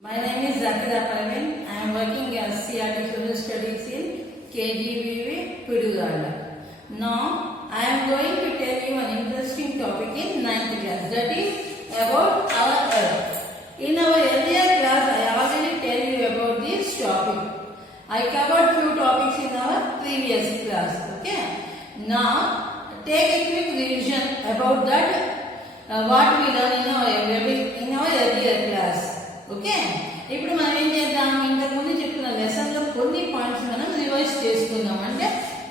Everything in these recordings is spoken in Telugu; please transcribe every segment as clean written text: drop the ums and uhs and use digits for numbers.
My name is Zakira Parveen. I am working as CRT Social Studies in KGVV Pidugala. Now, I am going to tell you an interesting topic in 9th class, that is about our Earth. In our earlier class, I already tell you about this topic. I covered few topics in our previous class. Okay. Now, take a quick revision about that. What we learned in our earlier class. Okay ఇప్పుడు మనం ఏం చేద్దాం ఇంతకుముందు చెప్పుకున్న లెసన్లో కొన్ని పాయింట్స్ మనం రివైజ్ చేసుకుందాం అంటే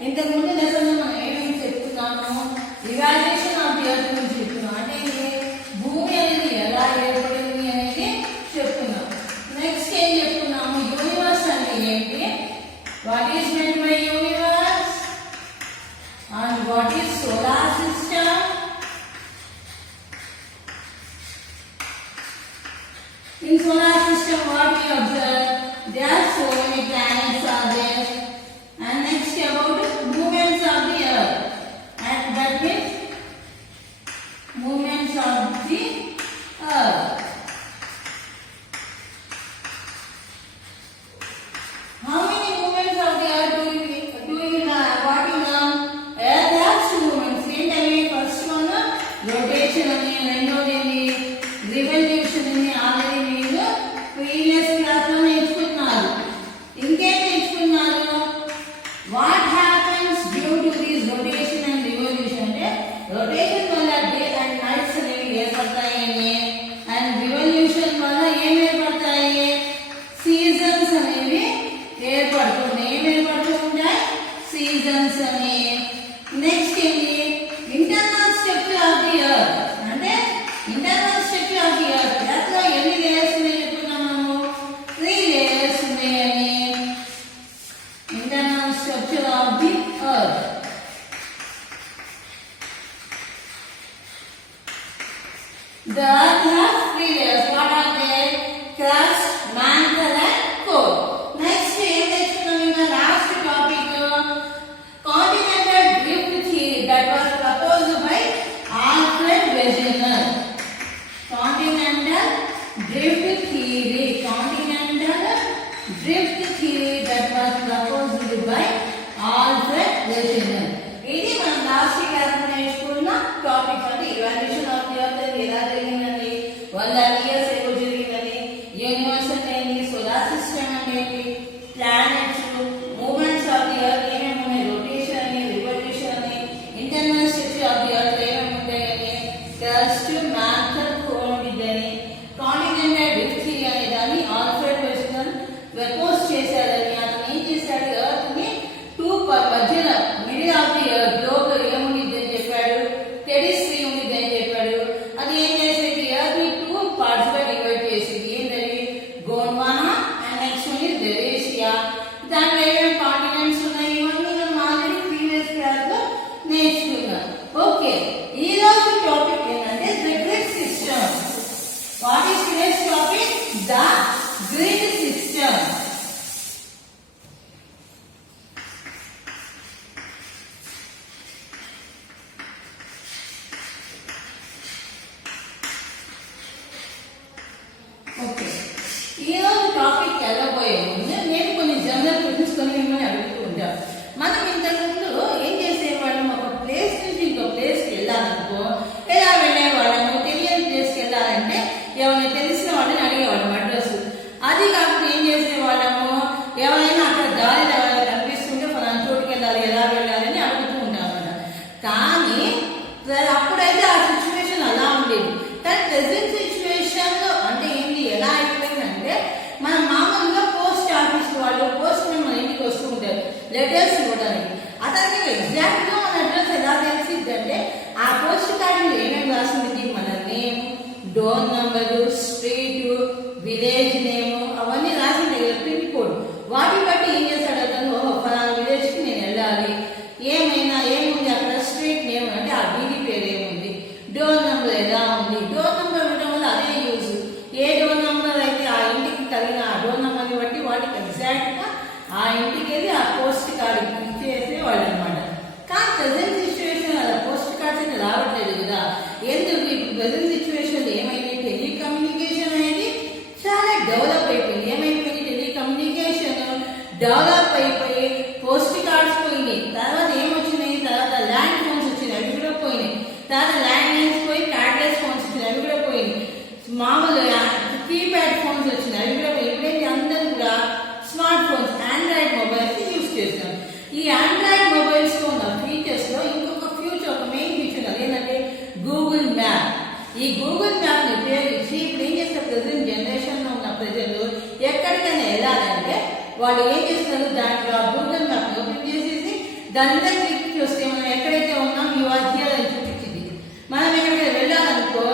ఇంతకుముందు లెసన్లో మనం ఏమేమి చెప్పుకున్నాము ఇవాల్యుయేషన్ ఆఫ్ ది ఎర్త్ గురించి చెప్పుకున్నాం అంటే భూమి అనేది ఎలా ఏర్పడింది అనేది చెప్పుకున్నాం నెక్స్ట్ ఏం చెప్పుకున్నాము యూనివర్స్ అంటే ఏంటి what is meant by universe and what is solar system In solar system, what we observe, there are so many planets are there. And next about movements of the earth. And that means movements of the earth. How many movements of the earth do you have? What you know? Earth has two movements. First one, rotation and revolution already previous class లో నేర్చుకున్నారు ఇంకేం నేర్చుకున్నారు what happens due to this rotation and revolution అంటే రొటేషన్ వల్ల డే అండ్ నైట్స్ అనేవి ఏర్పడతాయని అండ్ రివల్యూషన్ వల్ల ఏం ఏర్పడతాయి సీజన్స్ అనేవి ఏర్పడుతున్నాయి ఏం ఏర్పడుతుంటాయి సీజన్స్ అని నెక్స్ట్ ఏంటి internal structure of the earth అంటే internal structure of the earth earth లో ఎన్ని లేయర్స్ ఉన్నాయి The earth has three layers. What are they? Crust, mantle and core. Next, in the last topic, continental drift theory that was proposed by Alfred Wegener. Continental drift theory. Continental drift theory that was proposed by Alfred Wegener. ఇది మనం లాస్ట్ క్లాస్ లో నేర్చుకున్న టాపిక్ అంటే ఇవాల్యుయేషన్ ఆఫ్ ది ఎర్త్ ఎలా జరిగిందని 1 years ago జరిగిందని యూనివర్స్ అంటే ఏంటి సోలార్ సిస్టమ్ అంటే ఏంటి planets movements of the earth ఏమేమి ఉన్నాయి రొటేషన్ అని రివల్యూషన్ అని internal structure of the earth ఏమేమి ఉంటాయని క్రస్ట్ మ్యాంటల్ కోర్ ఉంటుందని కాంటినెంటల్ డ్రిఫ్ట్ థియరీ అనే దాన్ని ఆల్ఫ్రెడ్ వెజనర్ ప్రపోజ్ చేశారని అతను ఏం చేశాడు ఎర్త్ ని టూ మధ్యలో మిడిల్ ఆఫ్ ది గ్లోబ్ లో ఏముండిద్ది అని చెప్పాడు టెరిస్ట్రీ ఉండిద్ది అని చెప్పాడు అది ఏం చేసేది ఎర్త్ ని టూ పార్ట్స్ గా డివైడ్ చేసింది ఏంటది Gondwana and next one is Eurasia దాంట్లో ఏమేమి కాంటినెంట్స్ ఉన్నాయి ఇవన్నీ మనం ఆల్రెడీ ప్రీవియస్ క్లాస్ లో నేర్చుకున్నాం ఓకే ఈ రోజు టాపిక్ ఏంటంటే the grid system what is today's topic the grid system okay ఈరోజు టాపిక్ వెళ్ళబోయే ముందు నేను కొన్ని జనరల్ క్వశ్చన్స్ కొన్ని మిమ్మల్ని అడుగుతూ ఉంటాను మనం ఇంతకుముందు ఏం చేసేవాళ్ళం ఒక ప్లేస్ నుంచి ఇంకో ప్లేస్కి వెళ్ళాలనుకో ఎలా వెళ్ళేవాళ్ళము తెలియని ప్లేస్కి వెళ్ళాలంటే ఎవరైనా తెలిసిన వాళ్ళని అడిగేవాళ్ళం అడ్రస్ అది కాకుండా ఏం చేసేవాళ్ళము ఎవరైనా అక్కడ దారిలో ఎవరైనా కనిపిస్తుంటే ఫలానా చోటుకి వెళ్ళాలి ఎలా వెళ్ళాలని అడుగుతూ ఉంటామన్నమాట కానీ అప్పుడైతే ఆ సిచ్యువేషన్ అలా ఉండేది కానీ ప్రెసెంట్ సిచ్యువేషన్ అంటే ఏంటి ఎలా అయిపోయిందంటే మనం మామూలుగా పోస్ట్ ఆఫీస్ వాళ్ళు పోస్ట్ మన ఇంటికి వస్తూ ఉంటారు లెటర్స్ ఇవ్వడానికి అతనికి ఎగ్జాక్ట్ గా మన అడ్రస్ ఎలా తెలిసింది అంటే ఆ పోస్ట్ కార్డులో ఏమేమి రాసింది మన name door number street village name అవన్నీ రాసింది పిన్ కోడ్ వాటి బట్టి ఏం చేస్తాడు అతను ఫలానా విలేజ్ కి నేను వెళ్ళాలి ఏముంది అక్కడ స్ట్రీట్ నేమ్ అంటే ఆ వీధి పేరు ఏముంది డోర్ నంబర్ ఎలా ఉంది డోర్ నంబర్ ఉండడం వల్ల అదే యూజ్ ఏ డోర్ నంబర్ అయితే ఆ ఇంటికి కలిగిన ఆ డోర్ నంబర్ని బట్టి వాటికి ఎగ్జాక్ట్ గా ఆ ఇంటికి వెళ్ళి ఆ పోస్ట్ కార్డు ఇచ్చేసేవాళ్ళు అనమాట కానీ ప్రెసెంట్ సిచ్యువేషన్ అలా పోస్ట్ కార్డ్స్ అయితే రావట్లేదు కదా ఎందుకు ఇప్పుడు ప్రెసెంట్ సిచ్యువేషన్ ఏమైంది టెలికమ్యూనికేషన్ అనేది చాలా డెవలప్ డెవలప్ అయిపోయి పోస్ట్ కార్డ్స్ పోయినాయి, తర్వాత ఏమొచ్చినాయి, తర్వాత ల్యాండ్ ఫోన్స్ వచ్చినాయి, అవి కూడా పోయినాయి, తర్వాత ల్యాండ్ లైన్స్ పోయి కార్డ్లెస్ ఫోన్స్ వచ్చినాయి, అవి కూడా పోయినాయి, మామూలుగా కీప్యాడ్ ఫోన్స్ వచ్చినాయి, అవి కూడా పోయి. ఇప్పుడైతే అందరూ కూడా smart phones Android mobiles use చేస్తాం. ఈ ఆండ్రాయిడ్ మొబైల్స్ లో ఉన్న ఫీచర్స్ లో ఇంకొక ఫ్యూచర్, ఒక మెయిన్ ఫీచర్ అది ఏంటంటే గూగుల్ మ్యాప్. ఈ గూగుల్ మ్యాప్ ని ఉపయోగించి ఇప్పుడు ఏం చేస్తారు, ప్రెసెంట్ జనరేషన్ లో ఉన్న ప్రజలు ఎక్కడికైనా వెళ్ళాలంటే వాళ్ళు ఏం చేస్తారు, దాంట్లో గూగుల్ మ్యాప్ ని ఓపెన్ చేసేసి దాని మీద క్లిక్ చేస్తే మనం ఎక్కడైతే ఉన్నాం యూఆర్ హియర్ అని చూపించింది. మనం ఎక్కడికైనా వెళ్ళాలనుకో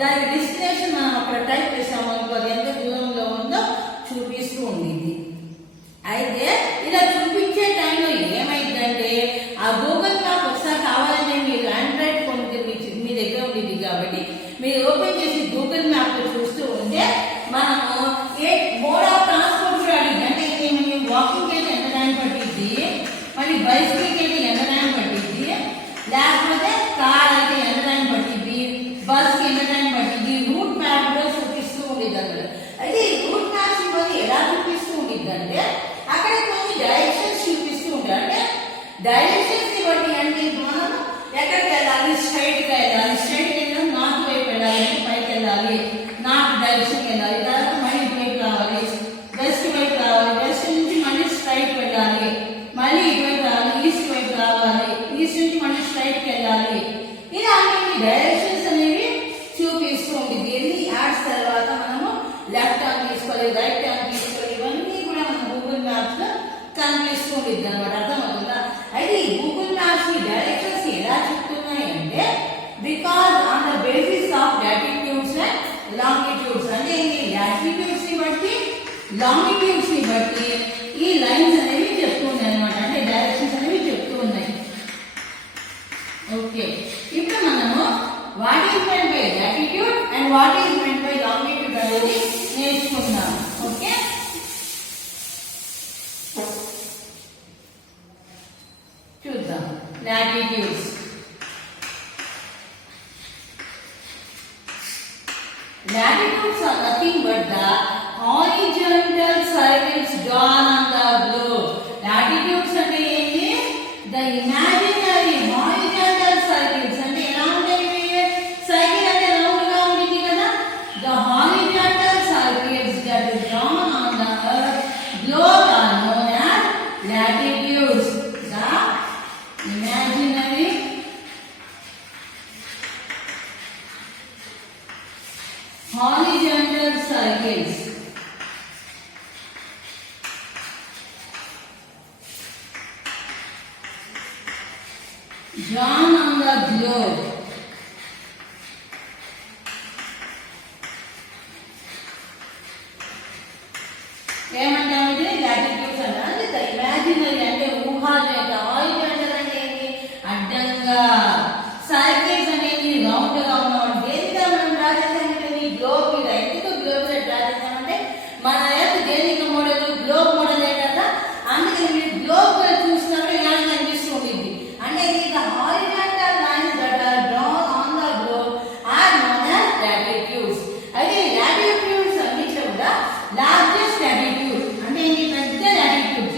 దాని డెస్టినేషన్ మనం అక్కడ టైప్ చేసాము అనుకో అది ఎంత దూరంలో ఉందో చూపిస్తూ ఉండింది. అయితే ఇలా చూపించే టైంలో ఏమైందంటే ఆ గూగుల్ మ్యాప్ ఒకసారి కావాలంటే మీరు ఆండ్రాయిడ్ ఫోన్ మీ దగ్గర ఉండేది కాబట్టి మీరు ఓపెన్ చేసి గూగుల్ మ్యాప్ లో చూస్తూ ఉంటే మనము ఏ మోడ్ ఆఫ్ ట్రాన్స్పోర్ట్ కూడా అడిగింది. అంటే వాకింగ్ అయితే ఎంత టైం పట్టింది, మళ్ళీ బైసికల్ అయితే ఎంత టైం పట్టింది, లేకపోతే కార్ అయితే ఎంత టైం పట్టింది, బస్ కి ఎంత టైం పట్టింది, రూట్ మ్యాప్ లో చూపిస్తూ ఉండేది అన్నమాట. అయితే ఈ రూట్ మ్యాప్స్ ఇవన్నీ ఎలా చూపిస్తూ ఉండేది అంటే అక్కడ కొన్ని డైరెక్షన్స్ చూపిస్తూ ఉంటారు. అంటే డైరెక్షన్స్ ని బట్టి అంటే మనం ఎక్కడికి వెళ్ళాలి, స్ట్రైట్ గా వెళ్ళాలి, స్ట్రైట్ వెళ్ళాలి, నార్త్ వైపు వెళ్ళాలి, పైకి వెళ్ళాలి, నార్త్ డైరెక్షన్ వెళ్ళాలి, తర్వాత మళ్ళీ ఇటువైపు రావాలి, వెస్ట్ వైపు రావాలి, వెస్ట్ నుంచి మళ్ళీ స్ట్రైట్ వెళ్ళాలి, మళ్ళీ ఇటువైపు రావాలి, ఈస్ట్ వైపు రావాలి, ఈస్ట్ నుంచి మళ్ళీ స్ట్రైట్ వెళ్ళాలి. ఇలా అన్ని డైరెక్షన్స్ అనేవి చూపిస్తూ ఉంటుంది. ఎన్ని యాడ్స్ తర్వాత మనము లెఫ్ట్ టర్న్ తీసుకోవాలి, రైట్ టర్న్ తీసుకోవాలి, ఇవన్నీ కూడా మన గూగుల్ మ్యాప్స్ లో కనిపిస్తూ ఉంటుంది అనమాట. అర్థమవుతుందా? అయితే ఈ గూగుల్ మ్యాప్స్ ని డైరెక్షన్స్ ఎలా చెప్తున్నాయి అంటే because on the basis of latitudes and longitudes. అంటే లాటిట్యూడ్స్ ని బట్టి లాంగిట్యూడ్స్ ని బట్టి ఈ లైన్స్ అనేవి చెప్తూ ఉన్నాయి అనమాట. అంటే డైరెక్షన్స్ అనేవి చెప్తూ ఉన్నాయి. ఓకే, ఇప్పుడు మనము what is meant by latitude and what is meant by longitude అనేది నేర్చుకుందాం. ఓకే, చూద్దాం. Latitudes, latitudes are nothing but the horizontal circles drawn on the globe. Latitudes అంటే ఏంటి? The imaginary horizontal circles. అంటే ఎలా ఉంటాయి? సైకిల్ అంటే రౌండ్ గా ఉంటుంది కదా. The horizontal circles that is drawn on the globe are known as latitudes. The imaginary horizontal circles drawn on the globe ఏమంటామంటే లాటిట్యూడ్స్ అంటే ద ఇమాజినరీ అంటే ఊహాజనిత, హారిజాంటల్ అంటే ఏంటి అడ్డంగా, సర్కిల్స్ అనేది రౌండ్ గా ఉన్నవాడు. దేనిగా మనం డ్రా చేసామంటే గ్లోబ్ మీద. ఎందుకు గ్లోబ్ మీద డ్రా చేసామంటే మన యొక్క దేనిక మోడల్ గ్లోబ్ మోడలే కదా, అందుకని మీరు గ్లోబ్ చూసినప్పుడు ఎలా కనిపిస్తూ ఉంటుంది అంటే the horizontal lines that are drawn on the globe are known as latitudes. అయితే లాటిట్యూడ్స్ అన్నిట్లో కూడా లార్జెస్ట్ లాటిట్యూడ్ అంటే పెద్ద లాటిట్యూడ్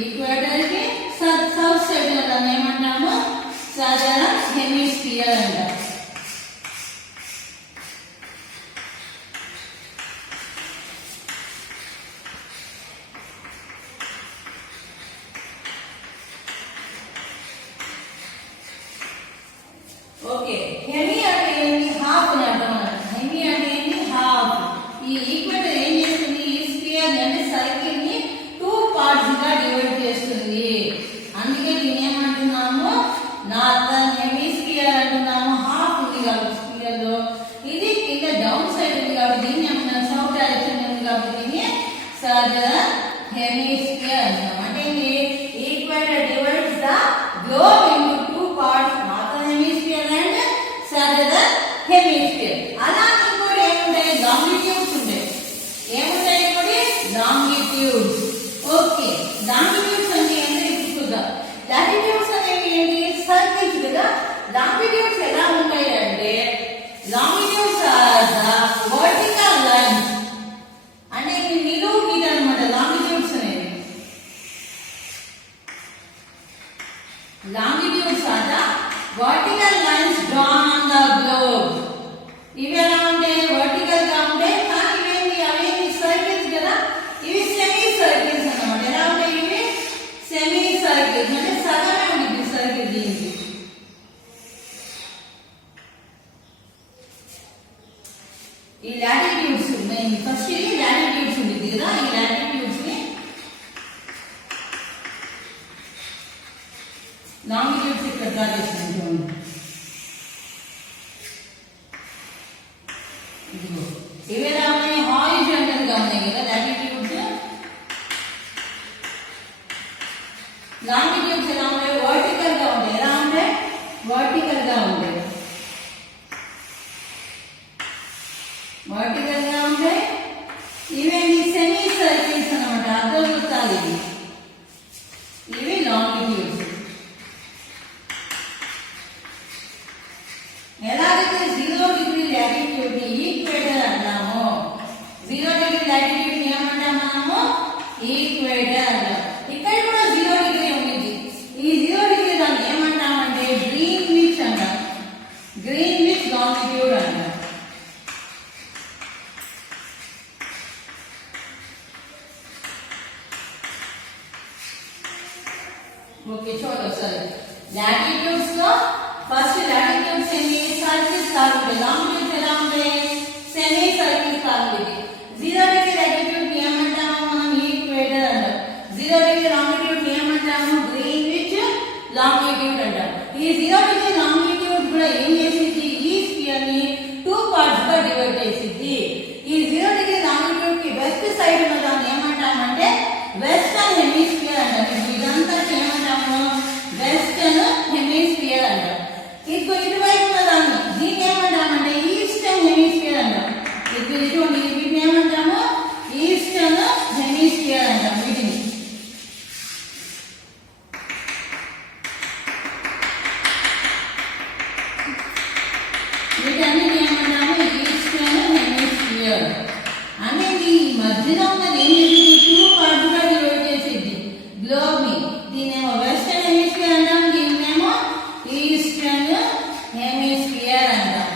ఈక్వేటర్ కి సౌత్ సైడ్ దాన్ని ఏమంటాము సదరన్ హెమిస్ఫియర్ అంటారు. ఓకే, హెమి అంటే ఏంటి? హాఫ్ అని అర్థం. హెమి అంటే ఏంటి? హాఫ్. ఈ ఈక్వేటర్ ఏం చేస్తుంది? ఈ స్ఫియర్ అంటే సర్కిల్ ని 2 పార్ట్స్ గా డివైడ్ చేస్తుంది. అందుకే దీన్ని ఏమంటున్నాము? నార్థన్ హెమిస్ఫియర్ అంటున్నాము. హాఫ్ ఉంది కాబట్టి స్ఫియర్ లో, ఇది కింద డౌన్ సైడ్ ఉంది కాబట్టి దీన్ని ఏమంటాం? సౌత్ డైరెక్షన్ ఉంది కాబట్టి దీన్ని సదరన్ హెమిస్ఫియర్ అంటాం. అంటే equator divides the globe into 2 parts, hemisphere. అలాగే కూడా ఏముంటాయి? లాంగిట్యూడ్స్ ఉంటాయి. ఏముంటాయి కూడా? లాంగిట్యూడ్స్. ఓకే, లాంగిట్యూడ్స్ అంటే ఏంటో ఇప్పుడు చూద్దాం. లాటిట్యూడ్స్ అనేవి ఏంటి? సర్కిల్స్ కదా. లాంగిట్యూడ్స్ ఎలా ఉంటాయి అంటే, longitudes are the vertical lines. అంటే ఇది నిలువు గీత అన్నమాట లాంగిట్యూడ్స్ అనేవి. Longitudes are the vertical lines drawn on the globe. ఇవి ఎలా ఉంటాయి? వర్టికల్ గా ఉంటాయి. కానీ అవేమి సర్కిల్స్ కదా. ఇవి సెమీ సర్కిల్స్ అన్నమాట. ఎలా ఉంటాయి? ఇవి సెమీ సర్కిల్స్ అంటే సగమే ఉంటుంది సర్కిల్ దీనికి. ఈ లాటిట్యూడ్స్ ఫస్ట్ ఇది లాటిట్యూడ్స్ ఉంటుంది కదా. ఈ లాటిట్యూడ్స్ ని లాంగిట్యూడ్స్ ఇక్కడ డ్రా చేస్తున్నాం. ఇవి ఎలా ఉన్నాయి? హారిజాంటల్ గా ఉన్నాయి కదా లాటిట్యూడ్స్. లాంగిట్యూడ్స్ ఎలా ఉంటాయి? వర్టికల్ గా ఉంటాయి. ఎలా ఉంటాయి? వర్టికల్ గా ఉంటాయి. వర్టికల్ గా ఉంటాయి. ఇవేంటి? సెమీ సర్కిల్స్ అన్నమాట. అర్ధవృత్తాలు ఇవి. ఇవి లాంగిట్యూడ్స్. ఎలాగైతే 0 డిగ్రీ లాటిట్యూడ్ ని ఈక్వేటర్ అంటామో, 0 డిగ్రీ లాటిట్యూడ్ ని ఏమంటాము మనము? ఈక్వేటర్ అంటాం. ఇక్కడ కూడా 0 డిగ్రీ ఉంది. ఈ 0 డిగ్రీ దాన్ని ఏమంటామంటే గ్రీన్విచ్ అంటాం. గ్రీన్విచ్ లాంగిట్యూడ్ అంటాం. ఓకే, చూడండి సరే. లాటిట్యూడ్స్ లో ఫస్ట్ లాటిట్యూడ్స్ ఏంటి? సర్కిల్స్ లాగా ఉంటాయి. లాంగిట్యూడ్స్ ఎలా ఉంటాయి? సెమీ సర్కిల్స్ లాగా ఉంటాయి. 0 డిగ్రీ లాటిట్యూడ్ ని ఏమంటాము మనం? ఈక్వేటర్ అంటాం. 0 డిగ్రీ లాంగిట్యూడ్ ని ఏమంటాము? గ్రీన్విచ్ లాంగిట్యూడ్ అంటాం. ఈ 0 డిగ్రీ లాంగిట్యూడ్ కూడా ఏం చేసింది? ఈ స్ఫియర్ ని 2 పార్ట్స్ గా డివైడ్ చేసింది. ఈ 0 డిగ్రీ లాంగిట్యూడ్ కి వెస్ట్ సైడ్ ఉన్న దాన్ని ఏమంటామంటే వెస్టర్న్ హెమిస్ఫియర్ అంటాం. ఇదంతా ఏమంటాము? వెస్టర్న్ హెమిస్ఫియర్ అంటాం. ఇటువైపు దాన్ని దీన్ని ఏమంటామంటే ఈస్టర్న్ హెమిస్ఫియర్ అంటాం. ఇటువంటి వీటిని ఏమంటాము? ఈస్టర్న్ హెమిస్ఫియర్ అంటాం. వీటిని వీటన్నిటి ఏమంటాము? Eastern hemisphere. అంటే ఈ మధ్యలో ఉన్నది ఏంటి? 2 పార్ట్స్ గా డివైడ్ చేసేది గ్లోబ్ ని. దీనేమో వెస్టర్న్ హెమిస్ఫియర్ అంటాం, దీన్నేమో ఈస్టర్న్ హెమిస్ఫియర్ అంటాం.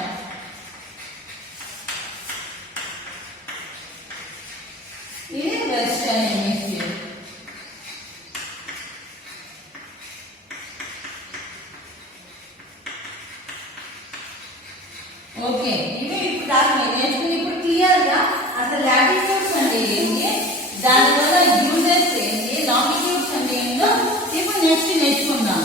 ఇది వెస్టర్న్ హెమిస్ఫియర్. ఓకే, ఇవి ఇప్పుడు దాకా నేర్చుకుని ఇప్పుడు క్లియర్ గా అసలు లాటిట్యూడ్స్ అంటే ఏంటి, దానివల్ల యూజెస్ ఏంటి, లాంగిట్యూడ్స్ అంటే ఏంటో ఇప్పుడు నెక్స్ట్ నేర్చుకుందాం.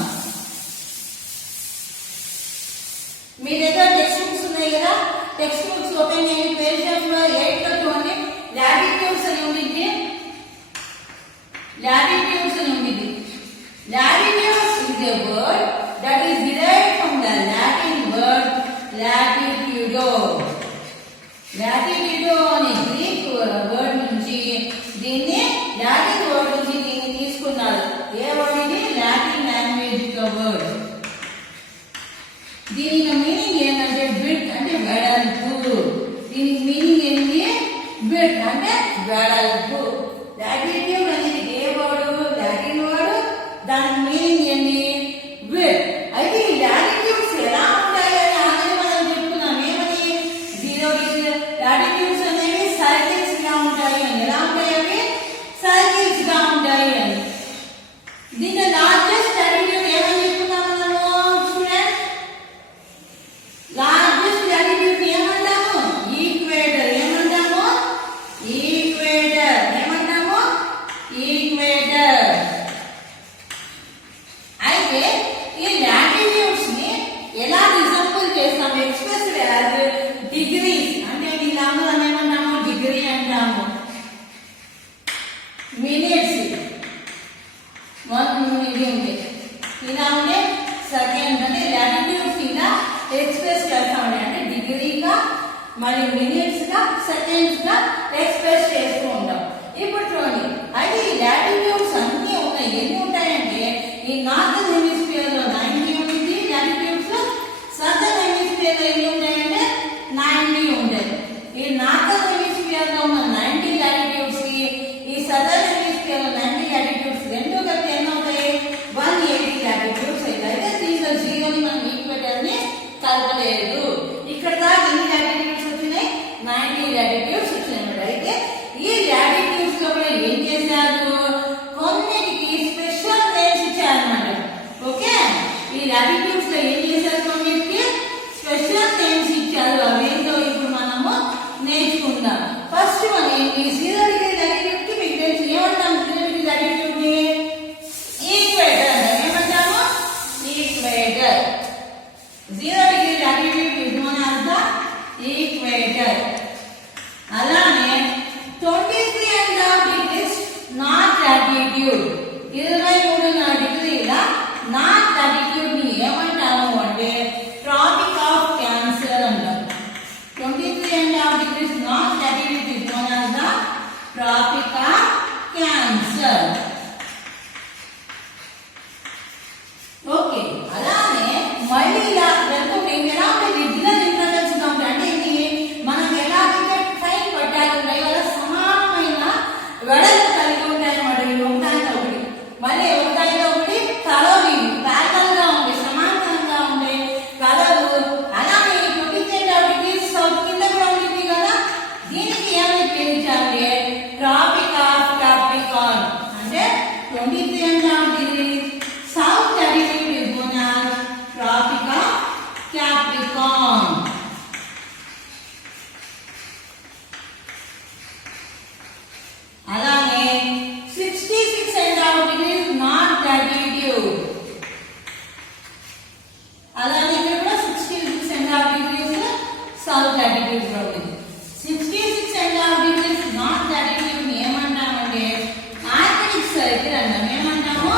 మీ దగ్గర టెక్స్ట్ బుక్స్ ఉన్నాయి కదా. టెక్స్ట్ బుక్స్ ఓపెన్ చేయండి. పేజ్ నెంబర్ 8 లో చూడండి. లాటిట్యూడ్స్ అని ఉంటుంది. లాటిట్యూడ్స్ అని ఉంటుంది. Latitudes is a word that is derived from the Latin word latitudo. Latitudo అనే గ్రీక్ వర్డ్ నుంచి దీన్ని లాటిన్ వర్డ్ నుంచి దీన్ని తీసుకున్నారు. ఏ వర్డ్ ఇది? Latin language word. దీనికి మీనింగ్ ఏంటంటే బిడ్ అంటే వెడల్పు. దీనికి మీనింగ్ ఏంటి? బిడ్ అంటే వెడల్పు. లాటిట్యూడ్ అనేది ఏ వర్డ్, లాటిన్ వర్డ్, దాని మీనింగ్ ఏంటి విత్. అయితే ఈ లాటిట్యూడ్స్ ఎలా ఉంటాయో ఆల్రెడీ మనం చెప్పుకున్నాం. ఏమని 0 డిగ్రీ లాటిట్యూడ్స్ అనేవి సర్కిల్స్ గా ఉంటాయి అని. ఎలా ఉంటాయి అవి? సర్కిల్స్ గా ఉంటాయి అని. దీని లార్జెస్ట్ లాటిట్యూడ్ ఏమని చెప్పుకున్నాం మనము స్టూడెంట్? లార్జెస్ట్ లాటిట్యూడ్ ఏమంటాము? ఈక్వేటర్. ఏమంటాము? ఈక్వేటర్. ఏమంటాము? ఈక్వేటర్. అయితే ఈ లాటిట్యూడ్స్ ని ఎలా రిజంబుల్ చేస్తాము? Expressed as degrees. అంటే దీని అందులో ఏమంటాము? డిగ్రీ అంటాము. మినిట్స్ 1 మినిట్ ఉంది. ఇలా ఉంటే సెకండ్ అంటే లాటిట్యూడ్స్ ఇలా ఎక్స్ప్రెస్ చేస్తామండి. అంటే డిగ్రీగా మరి మినిట్స్ గా సెకండ్స్ గా ఎక్స్ప్రెస్ చేస్తూ ఉంటాం. ఇప్పుడు చూడండి, అయితే ఈ లాటిట్యూడ్స్ అన్ని ఉన్నాయి. ఎన్ని ఉంటాయంటే ఈ నార్థన్ హెమిస్ఫియర్ లో 90 ఉంది లాటిట్యూడ్స్. సదర్న్ హెమిస్ఫియర్ లో ఎన్ని ఉంటాయంటే 90 ఉంటాయి. ఈ నార్థన్ హెమిస్ఫియర్ లో ఉన్న 90 లాటిట్యూడ్స్ కి ఈ సదర్న్ హెమిస్ఫియర్ లో 90 లాటిట్యూడ్స్ రెండు కలిపి ఎన్ని అవుతాయి? 180 లాటిట్యూడ్స్ అవుతాయి. అయితే దీంట్లో జీరోని మనం ఈక్వేటర్ ని కలపలేదు. ఇక్కడ దాకా ఎన్ని లాటిట్యూడ్స్ వచ్చినాయి? 90 లాటిట్యూడ్స్ వచ్చినాయి అన్నమాట. అయితే ఈ లాటిట్యూడ్స్ లో కూడా ఏం చేశారు? కొన్నిటికి స్పెషల్ నేమ్స్ ఇచ్చారన్నమాట. ఓకే, ఈ లాటిట్యూడ్స్ లో ఏం చేశారు? కొన్నిటికి స్పెషల్ నేమ్స్ ఇచ్చారు. అవేంటో ఇప్పుడు మనము నేర్చుకుందాం. ఫస్ట్ వన్ ఏంటి? 0 డిగ్రీ లాటిట్యూడ్ కి మీకు తెలుసు ఏమంటాం? 0 డిగ్రీ లాటిట్యూడ్ ని ఈక్వేటర్ అంటాం. ఏమంటాము? Equator. 0 degree latitude is known as the equator. అలానే 23.5 degrees నార్త్ లాటిట్యూడ్, 23.5 డిగ్రీల నార్త్ లాటిట్యూడ్ ని ఏమంటాము అంటే ట్రాపిక్ ఆఫ్ క్యాన్సర్ అంటాం. 23.5 degrees north latitude is known as the Tropic of Cancer. Okay, అలానే మళ్ళీ ఇలా వెళ్తుంటే ఎలా ఉంటాయి? రెగ్యులర్ ఇంటర్వెల్స్ గా ఉంటాయి. అంటే ఇది మనకి ఎలా అయితే ట్రైన్ పట్టాలు ఉంటాయి అలా సమానమైన వెడల్పు కలిగి ఉంటాయి అన్నమాట. ఇవి ఒకదానితో ఒకటి, మళ్ళీ ఒకదానితో ఒకటి కలవి ప్యారల్ గా ఉంటాయి, సమాంతరంగా ఉంటాయి కలవు. అలానే 23.5 degrees సౌత్ కింద కూడా ఉంటుంది కదా, దీనికి ఏమని పేర్చాలి? Trophic of capricorn. అంటే 23.5 degrees south latitude is known as tropic of capricorn. అలానే 66.5 degrees నార్త్ లాటిట్యూడ్. అలానే ఇక్కడ కూడా 66.5 degrees సౌత్ లాటిట్యూడ్ లో ఉంది. 66.5 degrees నార్త్ లాటిట్యూడ్ ని ఏమంటామంటే ఆర్కిటిక్ సర్కిల్ అంటాం. ఏమంటాము?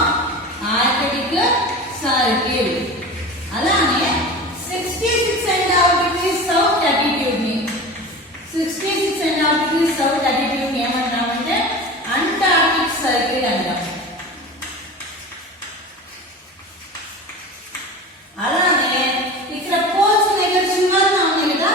Arctic circle. అలానే 66.5 degrees సౌత్ లాటిట్యూడ్ ని 66.5 degrees సౌత్ లాటిట్యూడ్ ని ఏమంటామంటే అంటార్కిటిక్ సర్కిల్ అంటాం. అలానే ఇక్కడ పోల్స్ దగ్గర చివరిగా ఉన్నాయి కదా,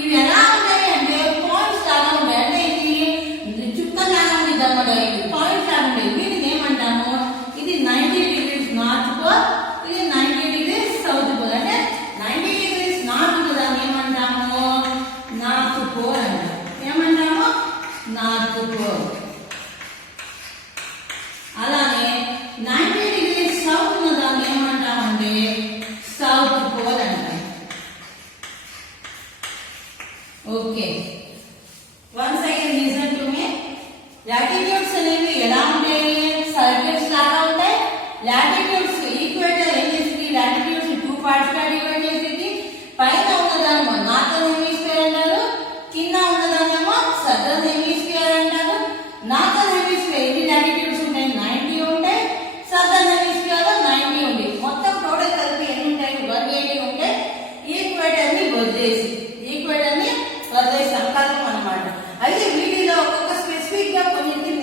ఇవి ఎలా ఉంటాయి అంటే పాయింట్స్ లాగా ఉంటాయి. అంటే ఇది చుక్కలాగా ఉంటుంది అన్నమాట. ఇది పాయింట్స్ లాగా ఉంటాయి. వీటిని ఏమంటాము? ఇది 90 degrees నార్త్ పోల్, ఇది 90 degrees సౌత్ పోల్. అంటే 90 degrees నార్త్ దాన్ని ఏమంటాము? నార్త్ పోల్ అంటాం. ఏమంటాము? North pole. అలానే 90 degrees సౌత్ దాన్ని ఏమంటామంటే సౌత్ పోల్ అంటాం. Okay, once again listen to me. Latitudes అనేవి ఎలా ఉంటాయి? సర్కిల్స్ లాగా ఉంటాయి. లాటిట్యూడ్స్ ఈక్వేటర్ ఏం చేసింది? లాటిట్యూడ్స్ 2 పార్ట్స్ గా డివైడ్ చేసింది. పైన ఉన్నదానేమో నార్థన్ హెమిస్ఫియర్ అంటారు, కింద ఉన్నదానేమో సదర్న్ హెమిస్ఫియర్ అంటారు. నార్థన్ హెమిస్ఫియర్ ఎన్ని లాటిట్యూడ్స్ ఉంటాయి? 90 ఉంటాయి. సదర్న్ హెమిస్ఫియర్ లో 90 ఉంది. మొత్తం టోటల్ కలిపి ఎన్ని ఉంటాయి? 180 ఉంటాయి. ఈక్వేటర్ ని వదిలేసి సంకల్పం అన్నమాట. అయితే వీటిలో ఒక్కొక్క స్పెసిఫిక్ గా కొన్నింటిని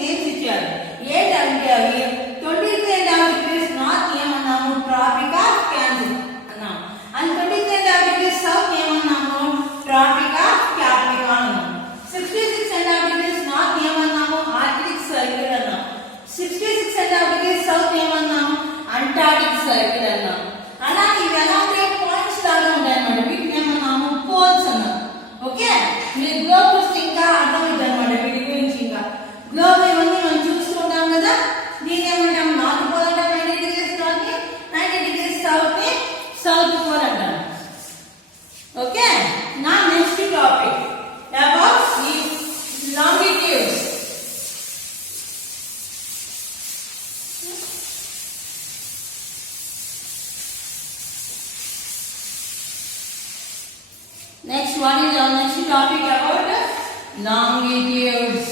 what is our next topic about longitudes.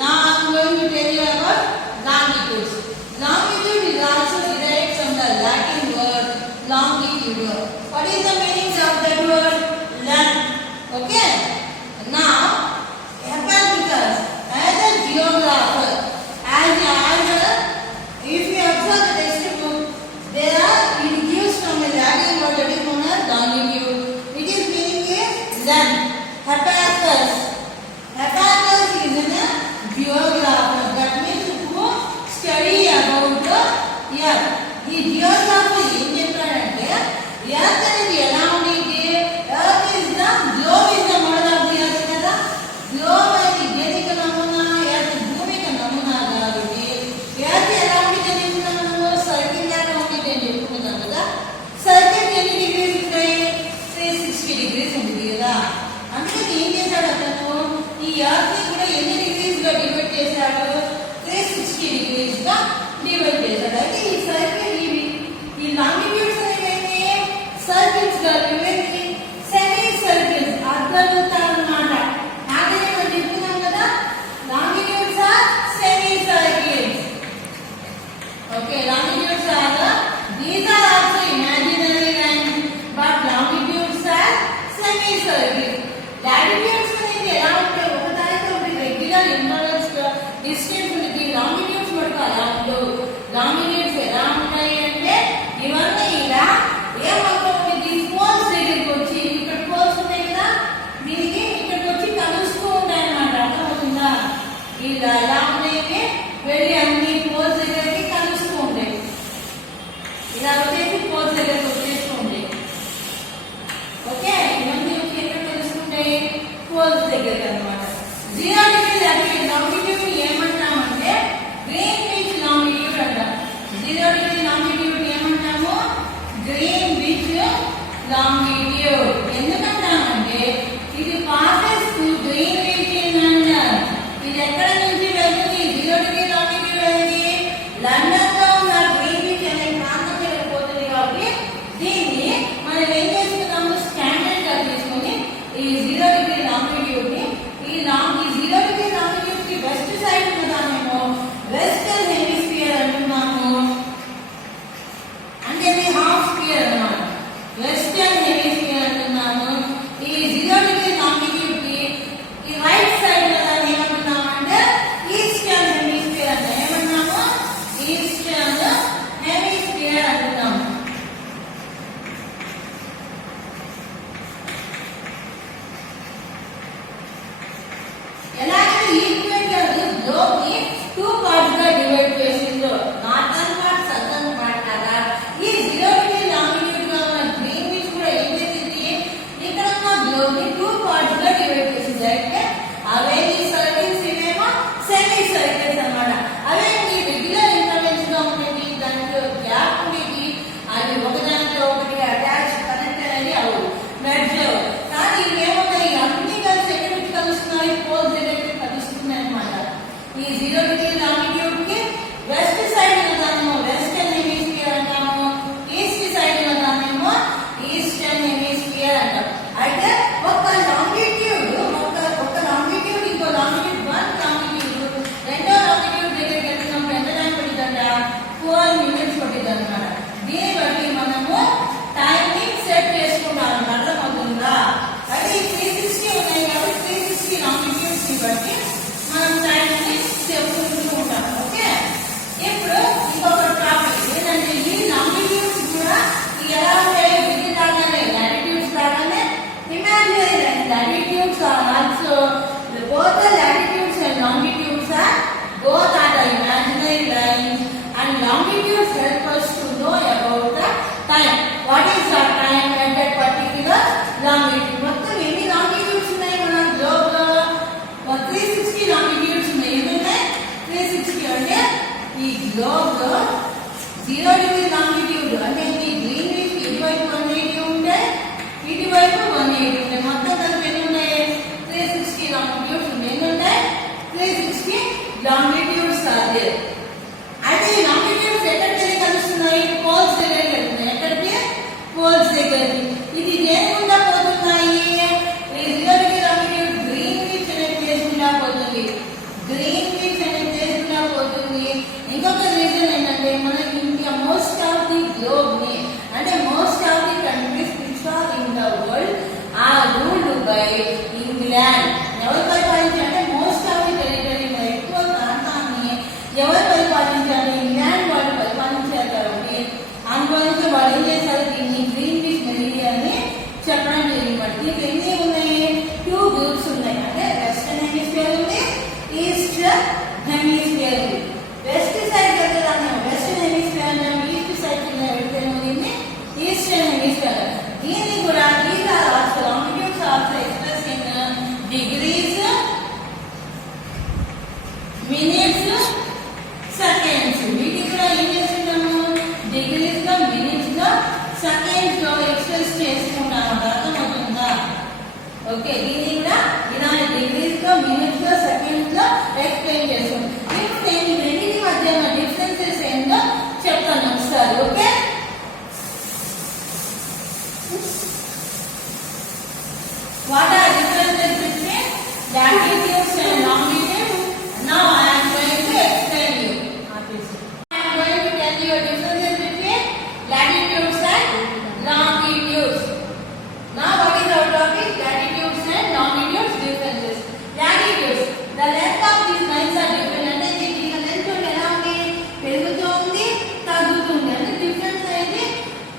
Now I am going to tell you about longitudes. Longitude is also derived from the Latin word longitude. What is the meaning of that word? Length. Okay. Now, Hipparchus, as a geographer, if you observe the textbook, there are it gives from a Latin word that is known as longitude. It is meaning a length. Hipparchus is a geographer. That means who study about the earth. ఈ geographer ఏం చెప్పాడంటే earth అనేది ఎలా ఉండేది? Earth is the globe is the model of the earth కదా. Globe అనేది దేనికి నమూనా? earth భూమికి నమూనా కాబట్టి earth ఎలా ఉండేది అని మనము సర్కిల్ లాగా ఉండేది అని చెప్పుకున్నాం కదా. సర్కిల్ ఎన్ని డిగ్రీస్ ఉంటాయి? 360 డిగ్రీస్ ఉంటుంది కదా. అందుకని ఏం చేశాడు అతను? ఈ earth ని కూడా ఎన్ని డిగ్రీస్ గా డివైడ్ చేశాడు? 360 డిగ్రీస్ గా డివైడ్ చేశాడు. అయితే ఈ సర్కిల్ ఈ లాంగిట్యూడ్స్ అనేవి సర్కిల్స్ గా ఇవేంటి? సెమీ సర్కిల్స్ అర్ధవృత్తాలు అన్నమాట. ఆల్రెడీ మనం చెప్పుకున్నాం కదా, longitudes are semi circles. Okay, longitudes are these are also imaginary lines but longitudes are semi circles. Latitudes అనేది ఎలా ఉంటాయి? ఒకదానితో ఒకటి రెగ్యులర్ ఇంటర్వల్స్ డిస్టెన్స్ ఉంటుంది. లాంగిట్యూడ్స్ మటుకు అలా ఉండవు. లాంగిట్యూడ్స్ ఎలా ఉంటాయి అంటే ఇవన్నీ ఇలా ఏమవుతుంది? పోల్స్ దగ్గరికి వచ్చి ఇక్కడ పోల్స్ ఉన్నాయి కదా, దీనికి ఇక్కడికి వచ్చి కలుస్తూ ఉంటాయి అన్నమాట. అర్థమవుతుందా? ఇలా ఎలా ఉన్నాయి? వెళ్ళి అన్ని పోల్స్ దగ్గరికి కలుస్తూ ఉంటాయి. ఇలా వచ్చేసి పోల్స్ దగ్గరికి వచ్చేస్తూ ఉంటాయి. ఓకే, ఇవన్నీ వచ్చి ఎక్కడ కలుస్తుంటాయి? పోల్స్ దగ్గరికి అన్నమాట. 0 డిగ్రీ లాంగిట్యూడ్ ఏమంటామంటే గ్రీన్విచ్ లాంగిట్యూడ్ అంటాం. 0 డిగ్రీ లాంగిట్యూడ్ ఏమంటాము? Greenwich longitude. ఎందుకంటామంటే ఇది passes to Greenwich in London. ఇది ఎక్కడ నుంచి వెళ్తుంది? 0 డిగ్రీ లాంగిట్యూడ్ అనేది లండన్ లో ఉన్న గ్రీన్విచ్ అనే ప్రాంతం వెళ్ళిపోతుంది. కాబట్టి దీన్ని మనం ఏం చేసుకున్నాము? స్టాండర్డ్ గా తీసుకొని ఈ 0 డిగ్రీ లాంగిట్యూడ్ ని ఈ 0 డిగ్రీ లాంగిట్యూడ్ కి వెస్ట్ సైడ్ ఉన్నదానేమో వెస్టర్న్ హెమిస్ఫియర్ అంటున్నాము. అంటే ఇది హాఫ్ స్పియర్ అన్నమాట. వెస్టర్న్ హెమిస్ఫియర్ అంటున్నాము. ఈ 0 డిగ్రీ లాంగిట్యూడ్ కి ఈ రైట్ సైడ్ ఉన్నదాన్ని ఏమంటున్నాము అంటే ఈస్టర్న్ హెమిస్ఫియర్ అంటే ఏమన్నాము? ఈస్టర్న్ హెమిస్ఫియర్ అంటున్నాము. ఎలాగైతే ఈక్వేటర్ గ్లోబ్ ని 2 పార్ట్స్ గా డివైడ్ చేసిందో, నార్థన్ పార్ట్, సదర్న్ పార్ట్ కదా, ఈ 0 డిగ్రీ లాంగిట్యూడ్ గా ఉన్న గ్రీన్విచ్ కూడా ఏం చేసింది? ఇక్కడ ఉన్న గ్లోబ్ ని 2 పార్ట్స్ గా డివైడ్ చేసింది. అంటే అవే ఈ సర్కిల్స్ ఇవేమో సెమీ సర్కిల్స్ అన్నమాట. అవే ఈ రెగ్యులర్ ఇంటర్వెల్స్ గా ఉండేది, దాంట్లో గ్యాప్ ఉండేది, అది ఒకదానితో ఒకటి అటాచ్ కనెక్ట్ అనేది అవ్వదు, మెర్జ్ అవ్వదు. కానీ ఇవేమవుతాయి? అన్ని కలిసి ఎక్కడి నుంచి కలుస్తున్నాయి? పోల్స్ దగ్గరికి కలుస్తున్నాయి అన్నమాట. ఈ 0 డిగ్రీ లాంగిట్యూడ్ కి వెస్ట్ సైడ్ ఉన్నదానేమో వెస్టర్న్ హెమిస్ఫియర్ అంటాము, ఈస్ట్ సైడ్ ఉన్నదానేమో ఈస్టర్న్ హెమిస్ఫియర్ అంటాం. అయితే ఒక లాంగిట్యూడ్ ఇంకో లాంగిట్యూడ్ 1 లాంగిట్యూడ్ రెండో లాంగిట్యూడ్ దగ్గరికి వెళ్తున్నప్పుడు ఎంత టైం పడుతుందంట? 4 మినిట్స్ పడుతుంది అన్నమాట. దీన్ని బట్టి మనము టైమింగ్ సెట్ చేసుకుంటాం. అర్థమవుతుందా? అయితే ఈ 360 ఉన్నాయి కాబట్టి 360 లాంగిట్యూడ్స్ ని బట్టి మనం టైం ని చెప్పుకుంటూ ఉంటాం. ఓకే, ఇప్పుడు ఇంకొక టాపిక్ ఏంటంటే ఈ లాంగిట్యూడ్స్ కూడా ఎలా ఉంటాయి? ఇది లాగానే లాటిట్యూడ్స్ లాగానే imaginary lines. Latitudes are also both the latitudes and longitudes are both are the imaginary lines, and longitudes help us to know about the time. What is the time at that particular longitude? మొత్తం ఎన్ని లాంగిట్యూడ్స్ ఉన్నాయి మన గ్లోబ్ లో? 360 లాంగిట్యూడ్స్ ఉన్నాయి. ఎన్ని ఉన్నాయి? 360. అంటే ఈ గ్లోబ్ లో 0 డిగ్రీ లాంగిట్యూడ్ అంటే ఈ గ్రీన్విచ్ ఇటువైపు 180 ఉంటాయి, ఇటువైపు 180 ఉంటాయి. మొత్తం కలిపి ఎన్ని ఉన్నాయి? 360 లాంగిట్యూడ్స్ ఉన్నాయి. ఎన్ని ఉంటాయి? 360 లాంగిట్యూడ్స్ there. అయితే ఈ లాంగిట్యూడ్స్ ఎక్కడికి కలుస్తున్నాయి? పోల్స్ దగ్గరికి వెళ్తున్నాయి. ఎక్కడికి? పోల్స్ దగ్గరికి. ఇది దేని గుండా పోతున్నాయి? ఈ రిలేటివ్ లాంగిట్యూడ్ గ్రీన్విచ్ అనే ప్లేస్ గుండా పోతుంది. గ్రీన్విచ్ అనే ప్లేస్ గుండా పోతుంది. ఇంకొక రీజన్ ఏంటంటే మనకి India most of the globe ని అంటే most of the countries which are in the world are ruled by England. ఎవరు పరిపాలించారు అంటే మోస్ట్ ఆఫ్ ది టెరిటరీ ఎక్కువ ప్రాంతాన్ని ఎవరు పరిపాలించారు? ఇంగ్లాండ్ వాళ్ళు పరిపాలించారు కాబట్టి అందువల్ల వాళ్ళు ఏం చేశారు? దీన్ని గ్రీన్విచ్ మెరిడియన్ అని చెప్పడం జరిగింది. దీనికి ఎన్ని ఉన్నాయి? 2 గ్రూప్స్ ఉన్నాయి. అంటే వెస్టర్న్ హెమిస్ఫియర్ ఉంది, ఈస్ట్ హెమిస్ఫియర్ ఉంది. వెస్ట్ సైడ్ వెళ్తాను వెస్టర్న్ హెమిస్ఫియర్ అంటాం, ఈస్ట్ సైడ్ వెళ్తేనే దీన్ని ఈస్టర్న్ హెమిస్ఫియర్. దీన్ని కూడా these are also longitudes also express in degrees, minutes, seconds. వీటిని కూడా ఏం చేస్తున్నాము? డిగ్రీస్ లో, మినిట్స్ లో, సెకండ్స్ లో ఎక్స్ప్రెస్ చేసుకుంటాము. అర్థమవుతుందా? ఓకే, దీన్ని కూడా ఇలా డిగ్రీస్ లో, మినిట్స్ లో, సెకండ్స్ లో ఎక్స్ప్లెయిన్ చేస్తాం. ఇప్పుడు నేను ఈ రెండింటి మధ్య ఉన్న డిఫరెన్సెస్ ఏంటో చెప్తాను ఒకసారి. Okay, what are differences between latitudes and longitudes? Now I am going to explain you. I am going to tell you differences between latitudes and longitudes. Now what is our topic? Latitudes and longitudes differences. Latitudes, the length of these lines are different. అంటే దీని లెంత్ ఎలా ఉంది? పెరుగుతుంది, తగ్గుతుంది. అంటే డిఫరెన్స్ అయితే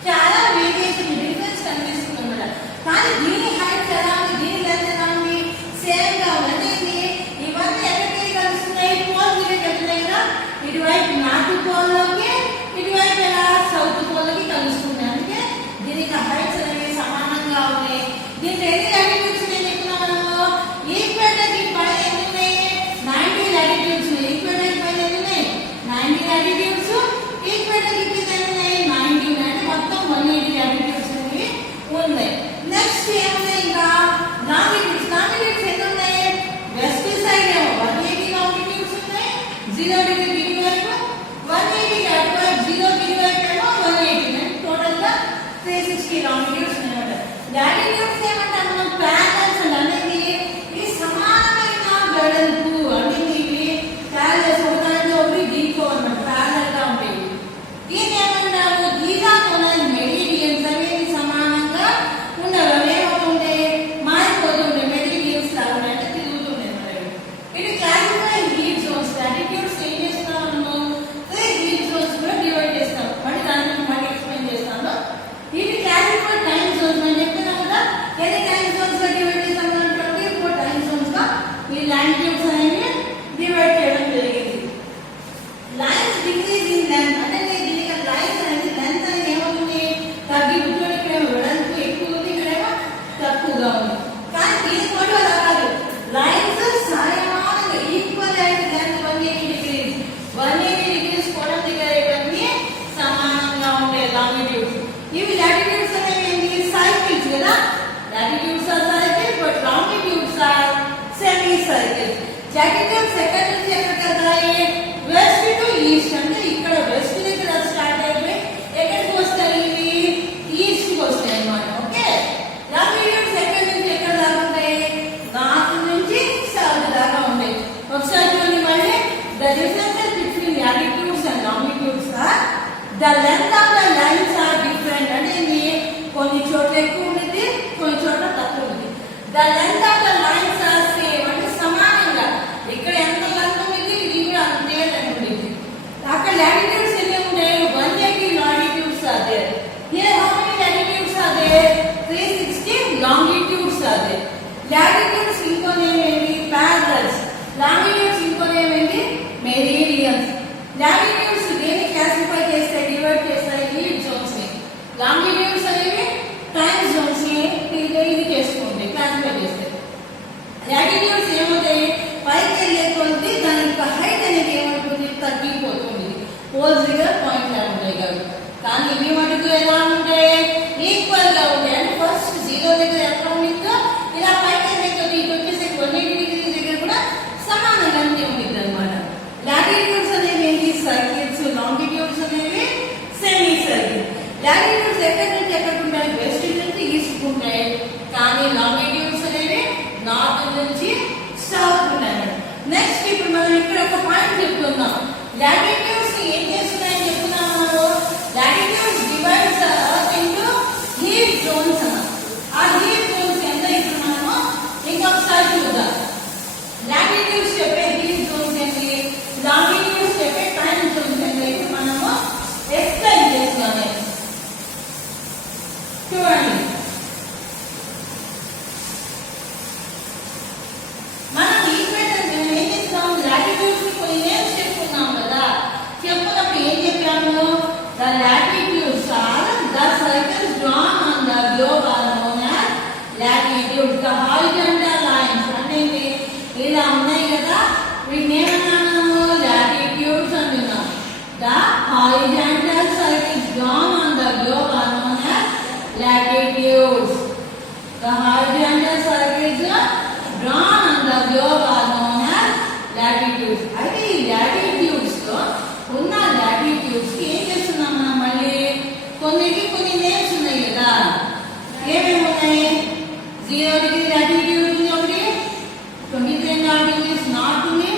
చాలా వేరియేషన్ డిఫరెన్స్ కనిపిస్తుంది అన్నమాట. కానీ దీని హైట్ ఎలా ఉంది? దీని లెంత్ ఎలా ఉంది? సేమ్ గా ఉంది. అంటే ఇవన్నీ ఎక్కడికి కలుస్తున్నాయి? పోల్స్ దగ్గరికి వెళ్తున్నాయి కదా. ఇటువైపు నార్త్ పోల్ లోకి, ఇటువైపు ఎలా సౌత్ పోల్ లోకి కలుస్తున్నాయి. అంటే దీనికి హైట్స్ అనేవి సమానంగా ఉన్నాయి. దీనికి ఎన్ని లాటిట్యూడ్స్ ఉన్నాయి చెప్తున్నాం మనము? ఈక్వేటర్ కి పైన ఎన్ని ఉన్నాయి? 90 లాటిట్యూడ్స్ ఉన్నాయి. ఈక్వేటర్ కి పైన ఎన్ని ఉన్నాయి? 90 లాటిట్యూడ్స్. ఈక్వేటర్ కి కింద ఎన్ని ఉన్నాయి? 90. అంటే మొత్తం 180 లాటిట్యూడ్స్ అనేవి ఉన్నాయి. నెక్స్ట్ ఏమున్నాయి? ఇంకా లాంగిట్యూడ్స్. లాంగిట్యూడ్స్ ఎన్ని ఉన్నాయి? వెస్ట్ సైడ్ ఏమో 180 లాంగిట్యూడ్స్ ఉన్నాయి. 0 డిగ్రీ దిగు వైపు 180, అటువైపు 0 దిగు వైపు ఏమో 180. అంటే టోటల్ గా 360 లాంగిట్యూడ్స్ అన్నమాట. లాటిట్యూడ్స్ ఏమంటాం మనం? ప్యారలల్స్ అనేది ఈ సమానమైన వెడల్పు. అంటే ఇవి ప్యారలల్స్ ఒకదానితో ఒకటి ఢీకోవన్నమాట. ప్యారలల్ గా ఉంటాయి. దీన్ని ఏమంటారు? గీతాకోణాలు మెరిడియన్స్ అనేవి సమానంగా ఉండవు. అవి ఏమవుతుంటాయి? మారిపోతుంటాయి. మెరిడియన్స్ లాగా అంటే తిరుగుతుంటాయి అన్నమాట. ఇది క్లాసిఫై హీట్ జోన్స్. లాటిట్యూడ్స్ ఏం చేస్తాం మనము? 3 హీట్ జోన్స్ కూడా డివైడ్ చేస్తాం. మళ్ళీ దాన్ని మళ్ళీ ఎక్స్ప్లెయిన్ చేస్తాను. ఇవి క్లాసిఫై టైం జోన్స్ అని చెప్తున్నాం కదా. ఎన్ని టైం జోన్స్ గా డివైడ్ చేస్తాం? 24 టైం జోన్స్ గా ఈ లాటిట్యూడ్స్ అనేవి డివైడ్ చేయడం జరిగింది. Lines degrees in length. అంటే దీనికి లైన్స్ అనేది లెంత్ అనేది ఏమవుతుంది? తగ్గిపోతుంది. ఇక్కడేమో వెడల్పు ఎక్కువ ఉంది, ఇక్కడేమో తక్కువగా ఉంది. కానీ దీనికి కూడా అలా కాదు. లైన్స్ సమానంగా ఈక్వల్ అయితే లెంత్ 180 డిగ్రీస్. 180 డిగ్రీస్ కూడా దగ్గర ఇవన్నీ సమానంగా ఉంటాయి లాంగిట్యూడ్స్. ఇవి లాటిట్యూడ్స్ అనేవి ఏంటి? సైకిల్స్ కదా. Latitudes are circles, but longitudes are semi circles. Latitudes ఎక్కడి నుంచి ఎక్కడికి వెళ్తాయి? West to east. అంటే ఇక్కడ వెస్ట్ దగ్గర స్టార్ట్ అయిపోయి ఎక్కడికి వస్తాయి? ఇవి ఈస్ట్ కి వస్తాయి అన్నమాట. ఓకే, లాంగిట్యూడ్స్ ఎక్కడి నుంచి ఎక్కడ దాకా ఉంటాయి? నార్త్ నుంచి సౌత్ దాకా ఉంటాయి. ఒకసారి చూడండి మళ్ళీ. The differences between latitudes and longitudes are the length of the lines are different. అంటే కొన్ని చోట్ల ఎక్కువ ఉంటుంది, కొన్ని చోట్ల తక్కువ ఉంటుంది. The length of the lines are same. అంటే సమానంగా ఇక్కడ ఎంత లెంత్ ఉంది, ఇది కూడా అంతే లెంత్ ఉంటుంది. అక్కడ లాటిట్యూడ్స్ ఎన్ని ఉంటాయి? 180 latitudes are there. Here how many latitudes are there? 360 longitudes are there. Latitudes ఇంకో నేమ్ ఏంటి? ప్యారలల్స్. లాంగిట్యూడ్స్ ఇంకో నేమ్ ఏంటి? మెరిడియన్స్. లాటిట్యూడ్స్ దేని క్లాసిఫై చేస్తాయి? డివైడ్ చేస్తాయి హీట్ జోన్స్ ని. లాంగిట్యూడ్స్ అనేవి టైం జోన్స్ ని ఇది చేసుకుంటాయి, క్లాసిఫై చేస్తాయి. లాటిట్యూడ్స్ ఏమవుతాయి? పైకి వెళ్ళే కొద్ది దాని యొక్క హైట్ అనేది ఏమవుతుంది? తగ్గిపోతుంది. పోల్స్ దగ్గర పాయింట్ లా ఉంటాయి కదా. కానీ ఇవి మటుకు ఎలా ఉంటాయి? ఈక్వల్ గా ఉంటాయి. అంటే ఫస్ట్ 0 దగ్గర ఎక్కడ ఉంటుందో ఇలా పైకి వెళ్ళే కొద్ది ఇటు వచ్చేసి 180 డిగ్రీస్ దగ్గర కూడా సమానంగా ఉంటుంది అన్నమాట. లాటిట్యూడ్స్ అనేది చూడండి, మనం ఈక్వేటర్ ఏం చేస్తాం, లాటిట్యూడ్ కి కొన్ని నేమ్స్ చెప్పుకున్నాం కదా. చెప్పుకున్నప్పుడు ఏం చెప్పాము, the latitudes are the circles drawn on the globe are known as latitudes. The horizontal lines అంటే ఇలా ఉన్నాయి కదా, వీటిని ఏమన్నాము, లాటిట్యూడ్స్ అంటున్నాం. The horizontal circles drawn on the globe are known as latitudes. The horizontal circles drawn on the globe are known as latitudes. అయితే ఈ latitudes లో ఉన్న latitudes కి ఏం చేస్తున్నాం మనం, మళ్ళీ కొన్నిటికి కొన్ని నేమ్స్ ఉన్నాయి కదా. ఏమేమి ఉన్నాయి, 0 డిగ్రీ latitude ఉంది ఒకటి, 23.5 degrees నార్త్ ఉంది,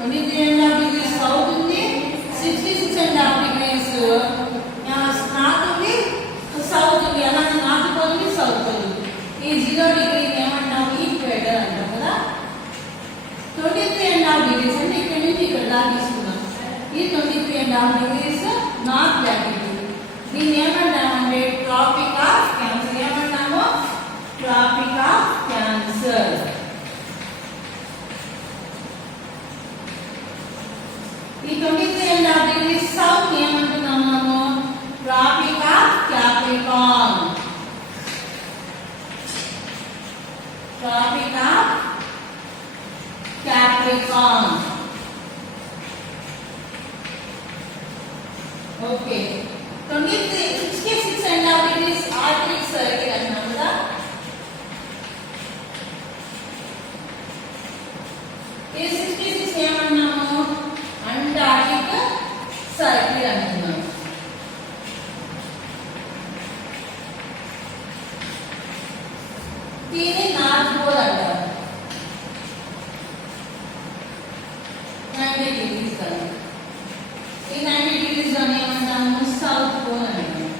23.5 degrees సౌత్ ఉంది, 66.5 degrees నార్త్ ఉంది, సౌత్ ఉంది. అలాగే నార్త్ పోల్ ఉంది, సౌత్ పోల్ ఉంది. ఈ 0 డిగ్రీ ఏమంటాం, ఈక్వేటర్ అంటాం కదా. 23.5 degrees అంటే ఇక్కడ నుంచి ఇక్కడ దాకా తీసుకున్నాం. ఈ 23.5 degrees నార్త్ లాటిట్యూడ్. దీన్ని ఏమంటామంటే ట్రాపిక్ ఆఫ్ క్యాన్సర్. ఏమంటాము, ట్రాపిక్ ఆఫ్ క్యాన్సర్. ఈ 23.5 degrees సౌత్ ఏమంటున్నాం మనము, tropic of capricorn. Tropic of capricorn. Okay, 66.5 degrees arctic circle అంటున్నాం కదా. ఈ 66 ఏమన్నాము, అంటార్కిటిక్ సర్కిల్ అంటున్నాం. దీన్ని నార్త్ పోల్ అంటారు. 90 degrees కదా. ఈ 90 degrees అని ఏమంటాము, సౌత్ పోల్ అని అంటాము.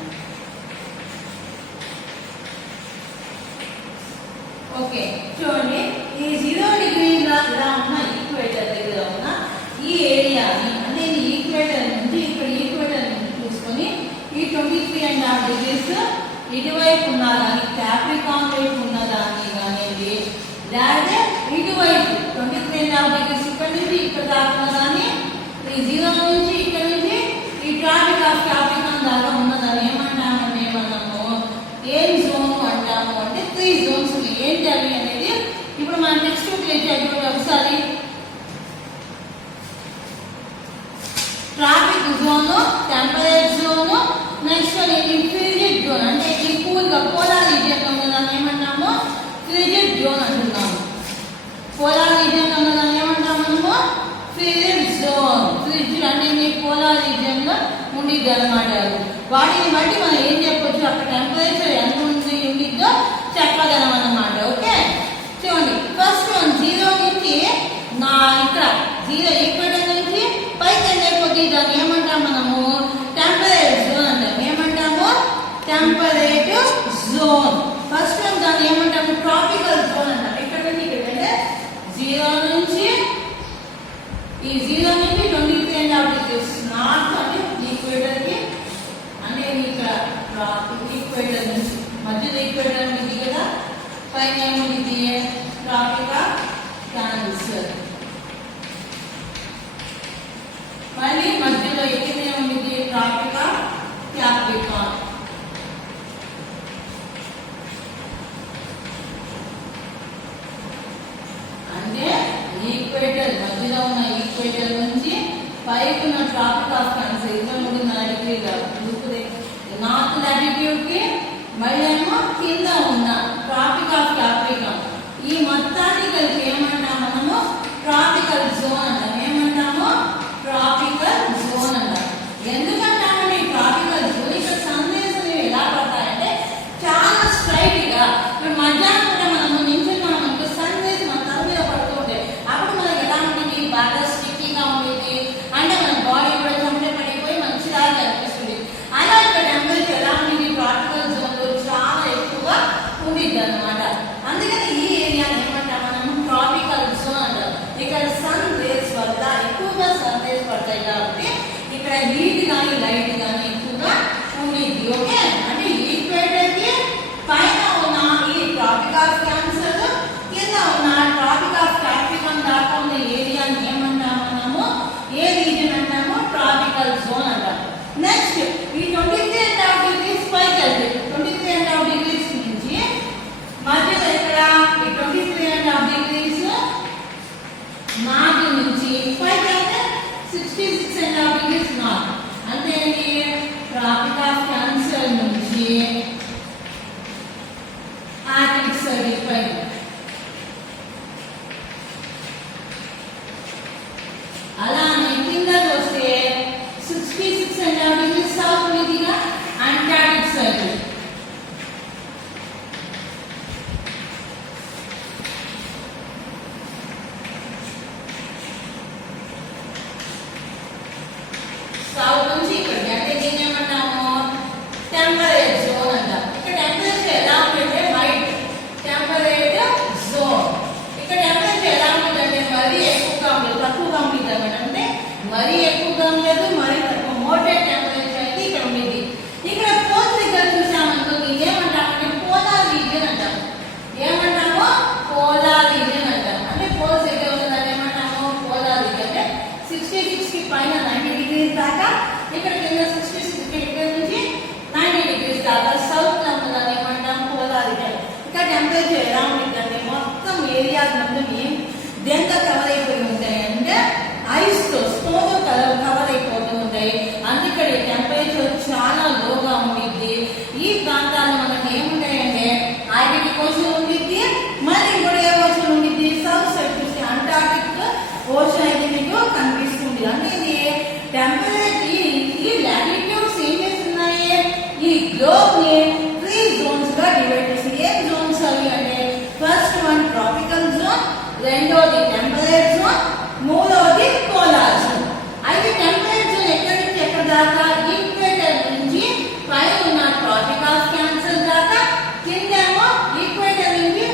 ఓకే, చూడండి, ఈ 0 డిగ్రీ ఇలా ఉన్న ఈక్వేటర్ దగ్గర ఉన్న ఈ ఏరియాని అంటే ఇది ఈక్వేటర్ నుంచి ఇక్కడ ఈక్వేటర్ నుంచి చూసుకొని ఈ 23.5 degrees ఇటువైపు ఉన్నదాన్ని, క్యాప్రికాన్ వైపు ఉన్నదాన్ని కానివ్వండి, లేదా ఇటువైపు 23.5 degrees ఇక్కడ నుంచి ఇక్కడ దాకా ఉన్నదాన్ని, ఈ 0 నుంచి ఇక్కడ నుంచి ఈ ట్రాపిక్ ఆఫ్ క్యాప్రికాన్ దాకా ఉన్నదాన్ని ఏమంటామంటే మనము ఏం జోన్ అంటాము అంటే 3 zones. ఏంటి అవి అనేది ఇప్పుడు మనం నెక్స్ట్ చూడండి ఒకసారి. Tropic zone, temperate zone, next frigid zone అంటే ఈ కూల్ గా పోలార్ రీజియన్ ఉన్నదాన్ని ఏమంటాము, ఫ్రిజిడ్ జోన్ అంటున్నాము. పోలార్ రీజియన్ ఉన్నదాన్ని ఏమంటాము మనము, ఫ్రిజిడ్ జోన్. ఫ్రిజిడ్ అంటే ఈ పోలార్ రీజియన్ లో ఉండిద్ది అనమాట. వాటిని బట్టి మనం ఏం చెప్పొచ్చు, అక్కడ టెంపరేచర్ ఎంత ఉండిద్దో చెప్పగలం అన్నమాట. ఓకే, చూడండి, ఫస్ట్ 0 నుంచి ఇక్కడ 0 ఈక్వేటర్ నుంచి పైకి వెళ్ళిపోతే దాన్ని ఏమంటాం మనము, టెంపరేట్ జోన్ అంటాం. ఏమంటాము, టెంపరేట్ జోన్. ఫస్ట్ దాన్ని ఏమంటాము, ట్రాపికల్ జోన్ అంటాం. ఇక్కడ నుంచి ఇక్కడ అంటే 0 నుంచి ఈ 0 నుంచి 23.5 degrees నార్త్ అంటే ఈక్వేటర్ కి అంటే ఇక్కడ ఈక్వేటర్ నుంచి మధ్యలో ఈక్వేటర్ ఉంది కదా, పైన ఏముంది, ట్రాపిక్ ఆఫ్ క్యాన్సర్. మళ్ళీ మధ్యలో ఎక్కడే ఉంది, ట్రాపిక్ ఆఫ్ క్యాప్రికాన్. అంటే ఈక్వేటర్ మధ్యలో ఉన్న ఈక్వేటర్ నుంచి పైకి ఉన్న tropic of cancer 23.5 degrees north latitude కి, మళ్ళీ ఏమో కింద ఉన్న ట్రాపిక్ ఆఫ్ క్యాప్రికాన్. ఈ మొత్తాన్ని కలిపి ఏమంటాం మనము, ట్రాపికల్ జోన్ అంటాం. ఏమంటాము, ట్రాపికల్ జోన్ అంటాం. ఎందుకంటామంటే ఈ ట్రాపికల్ జోన్ ఇక్కడ సందేశం ఎలా పడతాయంటే చాలా స్ట్రైట్ గా. ఇప్పుడు మధ్యాహ్నం కూడా మనము నించుని మనం సందేశం మన తల మీద పడుతూ ఉంటే అప్పుడు మనకి ఎలా ఉంటుంది, బాగా స్టిక్కీగా ఉండేది, అంటే మన బాడీ కూడా చెమట పడిపోయి మంచిగా కనిపిస్తుంది. అలా ఇక్కడ టెంపరేచర్ ఎలా ఉంటుంది, ట్రాపికల్ జోన్ లో చాలా ఎక్కువగా ఉండిద్ది అనమాట. అందుకని ఈ ఏరియాని ఏమంటారు మరీ ఎక్కువగా ఉండదు, మరీ తక్కువ మోడరేట్ టెంపరేచర్ అయితే ఇక్కడ ఉండేది. ఇక్కడ పోల్స్ దగ్గర చూసామనుకో ఏమంటామంటే పోలార్ రీజియన్ అంటాము. ఏమంటాము? పోలార్ రీజియన్ అంటాము. అంటే పోల్స్ దగ్గర ఉన్నదాన్ని ఏమంటాము? Polar region. అంటే 66 కి పైన 90 డిగ్రీస్ దాకా, ఇక్కడ కింద 66 ఇక్కడ నుంచి 90 డిగ్రీస్ దాకా సౌత్ లో ఉన్నదాన్ని ఏమంటాం? Polar region. ఇక్కడ టెంపరేచర్ ఎలా ఉంటుందంటే మొత్తం ఏరియాస్ మొత్తం దేంతో కవర్ అయిపోయి ఉంటాయి అంటే ఐస్ తో, స్నో తో కవర్ అయిపోతూ ఉంటాయి. అందుకని టెంపరేచర్ చాలా లోగా ఉండిద్ది. ఈ ప్రాంతాల్లో మనకి ఏముంటాయంటే ఆర్కిటిక్ ఓషన్ ఉండిద్ది, మళ్ళీ ఇంకోటి ఏ ఓషన్ ఉండిద్ది? సౌత్ సైడ్ చూస్తే అంటార్టిక్ ఓషన్ అయితే మీకు కనిపిస్తుంది. అంటే ఇది టెంపరేచర్ ఈ లాటిట్యూడ్స్ ఏం చేస్తున్నాయి? ఈ గ్లోబ్ ని 3 జోన్స్ గా డివైడ్ చేసి, ఏం జోన్స్ అవి అంటే ఫస్ట్ వన్ ట్రాపికల్ జోన్, రెండోది టెంపరేట్ జోన్, మూడోది పోలార్ జోన్. అయితే టెంపరేట్ జోన్ ఎక్కడి నుంచి ఎక్కడ దాకా? ఈక్వేటర్ నుంచి పైన ఉన్న ట్రాపిక్ ఆఫ్ క్యాన్సర్ దాకా, కిందేమో ఈక్వేటర్ నుంచి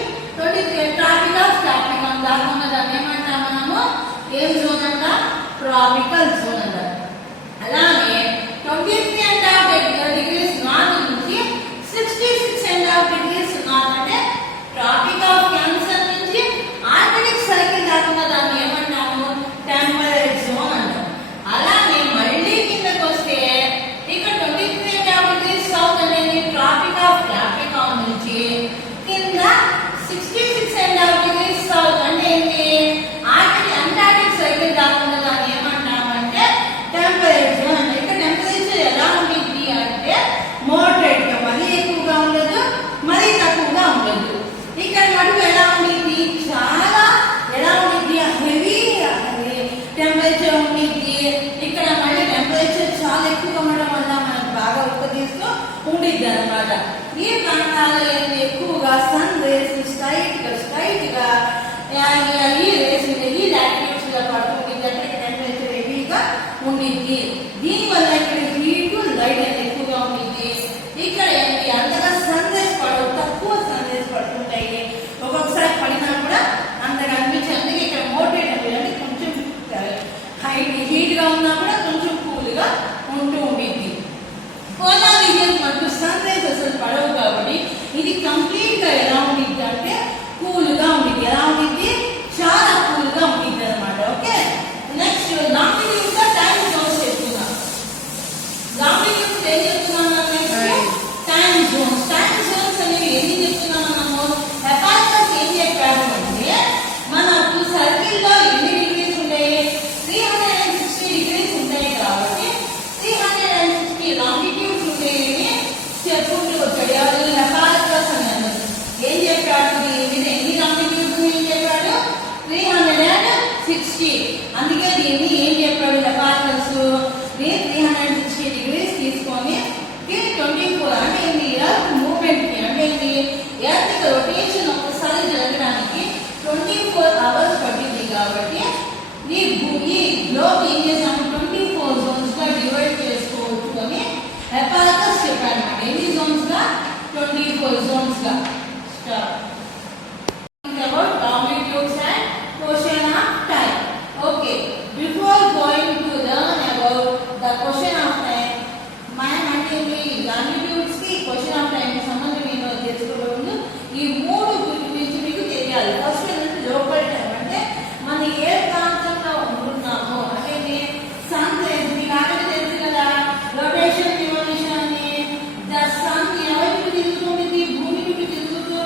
ట్రాపిక్ ఆఫ్ క్యాప్రికాన్ దాకా ఉన్నదాన్ని ఏమంటాం మనము? ఏం జోన్ అంట? ట్రాపికల్ జోన్ అంటారు. అలాగే 23.5 degrees నార్త్ నుంచి 66.5 degrees నార్త్ అంటే ట్రాపిక్ ఆఫ్ క్యాన్సర్ నుంచి ఆర్కిటిక్ సర్కిల్ దాకా దాన్ని ఏమంటాము? టెంపరేట్ జోన్ అంటాం. అలాగే మళ్ళీ కిందకు వస్తే ఇక్కడ 23.5 degrees సౌత్ అనేది ట్రాపిక్ ఆఫ్ క్యాప్రికాన్ నుంచి కింద 66.5 degrees సౌత్ అంటే ఏంటి? అంటార్టిక్ సర్కిల్ దాకా దాన్ని ఏమంటామంటే టెంపరేట్ జోన్ అంటే. ఇక్కడ టెంపరేచర్ ఎలా ఉంటుంది అంటే మోడరేట్ గా, మరీ ఎక్కువగా ఉండదు, మరీ తక్కువగా ఉండదు. ఇక్కడ మటుకు ఎలా ఉండిద్ది? చాలా ఎలా ఉండిద్ది? హెవీ టెంపరేచర్ ఉండిద్ది. ఇక్కడ మళ్ళీ టెంపరేచర్ చాలా ఎక్కువగా ఉండడం వల్ల మనకు బాగా ఉప్పదీస్తూ ఉండిద్ది అనమాట. ఈ ప్రాంతాల్లో ఎక్కువగా సన్ రేస్ స్ట్రైట్ గా ఈ రేస్ ఈ లాటిట్యూడ్స్ లో పడుతుంది. అక్కడ టెంపరేచర్ హెవీగా ఉండిద్ది. దీనివల్ల ఇక్కడ హీట్ లైట్ అనేది ఎక్కువగా ఉండిద్ది. ఇక్కడ అంతగా సన్ రేస్ పడవు, తక్కువ సన్ రేస్ పడుతుంటాయి. ఒక్కొక్కసారి పడినా కూడా అంతగా అనిపించి, అందుకే ఇక్కడ మోడరేట్ అంటే కొంచెం హీట్ గా ఉన్నా కూడా కొంచెం కూల్ గా ఉంటూ ఉండిద్ది. పోలార్ రీజియన్ మనకు సన్ రేస్ అసలు పడవు కాబట్టి ఇది కంప్లీట్ గా ఎలా ఉండిద్ది అంటే కూల్ గా ఉండిద్ది. ఎలా ఉండిద్ది? చాలా కూల్ గా ఉండిద్ది అనమాట. ఓకే, నెక్స్ట్ లాంగిట్యూడ్ గా టైం జోన్స్ చెప్తున్నాం. లాంగిట్యూడ్ ఏం చెప్తున్నాను? Time Jones. టైం జోన్స్ అనేవి ఎన్ని చెప్తున్నాం మనము? హెపాటస్ ఏం చెప్పాడు అంటే మనకు సర్కిల్ లో ఎన్ని డిగ్రీస్ ఉంటాయి? 360 డిగ్రీస్ ఉంటాయి కాబట్టి 360 లాంగిట్యూడ్స్ ఉంటాయని చెప్పుకుంటూ వచ్చాడు. ఎవరు? హెపాటస్ అన్నారు. ఏం చెప్పాడు? దీని ఎన్ని లాంగిట్యూడ్స్ ఏం చెప్పాడు? 360. అందుకే దీన్ని ఏం చెప్పాడు? హెపాటస్ 360 డిగ్రీస్ తీసుకొని 24 అంటే ఏంటి? ఎర్త్ మూవ్మెంట్ కి అంటే ఏంటి? ఎర్త్ రొటేషన్ ఒకసారి జరగడానికి 24 hours పట్టింది. కాబట్టి ఈ గ్లోబ్ ఏం చేసాము? 24 జోన్స్ గా డివైడ్ చేసుకోవచ్చు అని హెపాటస్ చెప్పాడు అనమాట. ఎన్ని జోన్స్ గా? 24 జోన్స్ గా. About longitudes and question of time. Okay, before going to learn about the question of time, మనం అంటే ఈ longitudes కి question of time కి సంబంధం ఏంటో తెలుసుకోవడం ముందు ఈ మూడు గురించి మీకు తెలియాలి. ఫస్ట్ ఏంటంటే లోకల్ టైం అంటే మనం ఏ ప్రాంతంలో ఉంటున్నామో అంటే సన్ రేస్ మీకు ఆల్రెడీ తెలుసు కదా, రొటేషన్ రివల్యూషన్ అని. ద సన్ ఎవరికి తిరుగుతుంది? భూమి నుండి తిరుగుతూ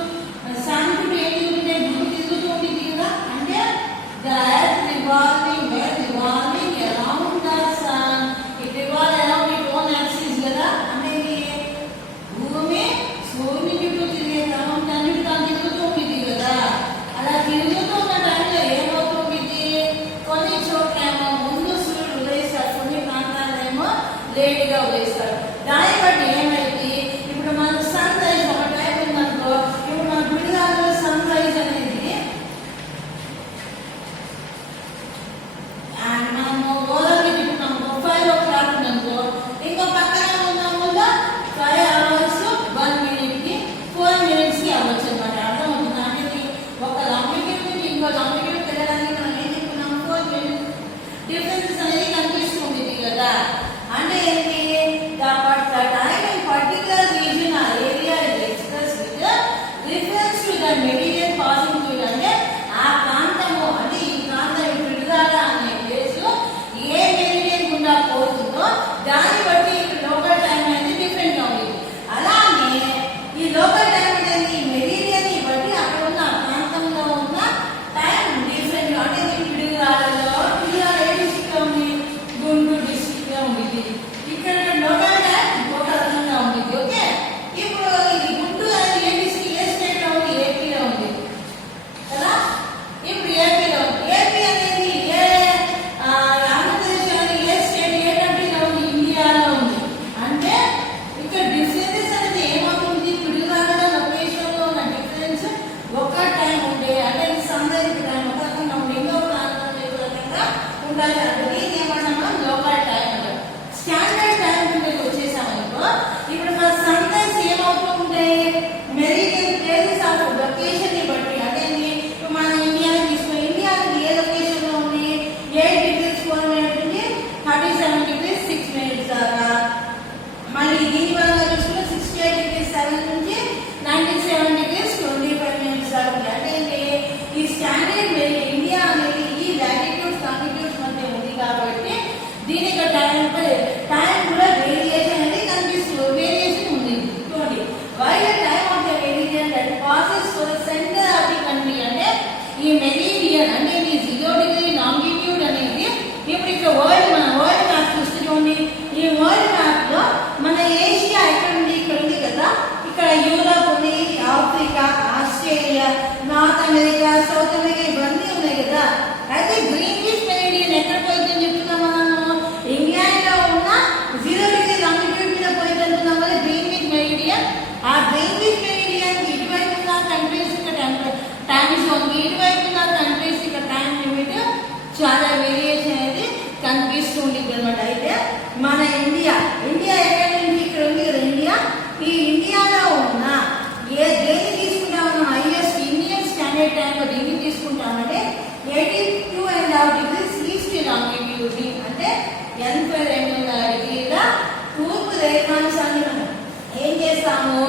చేస్తాము?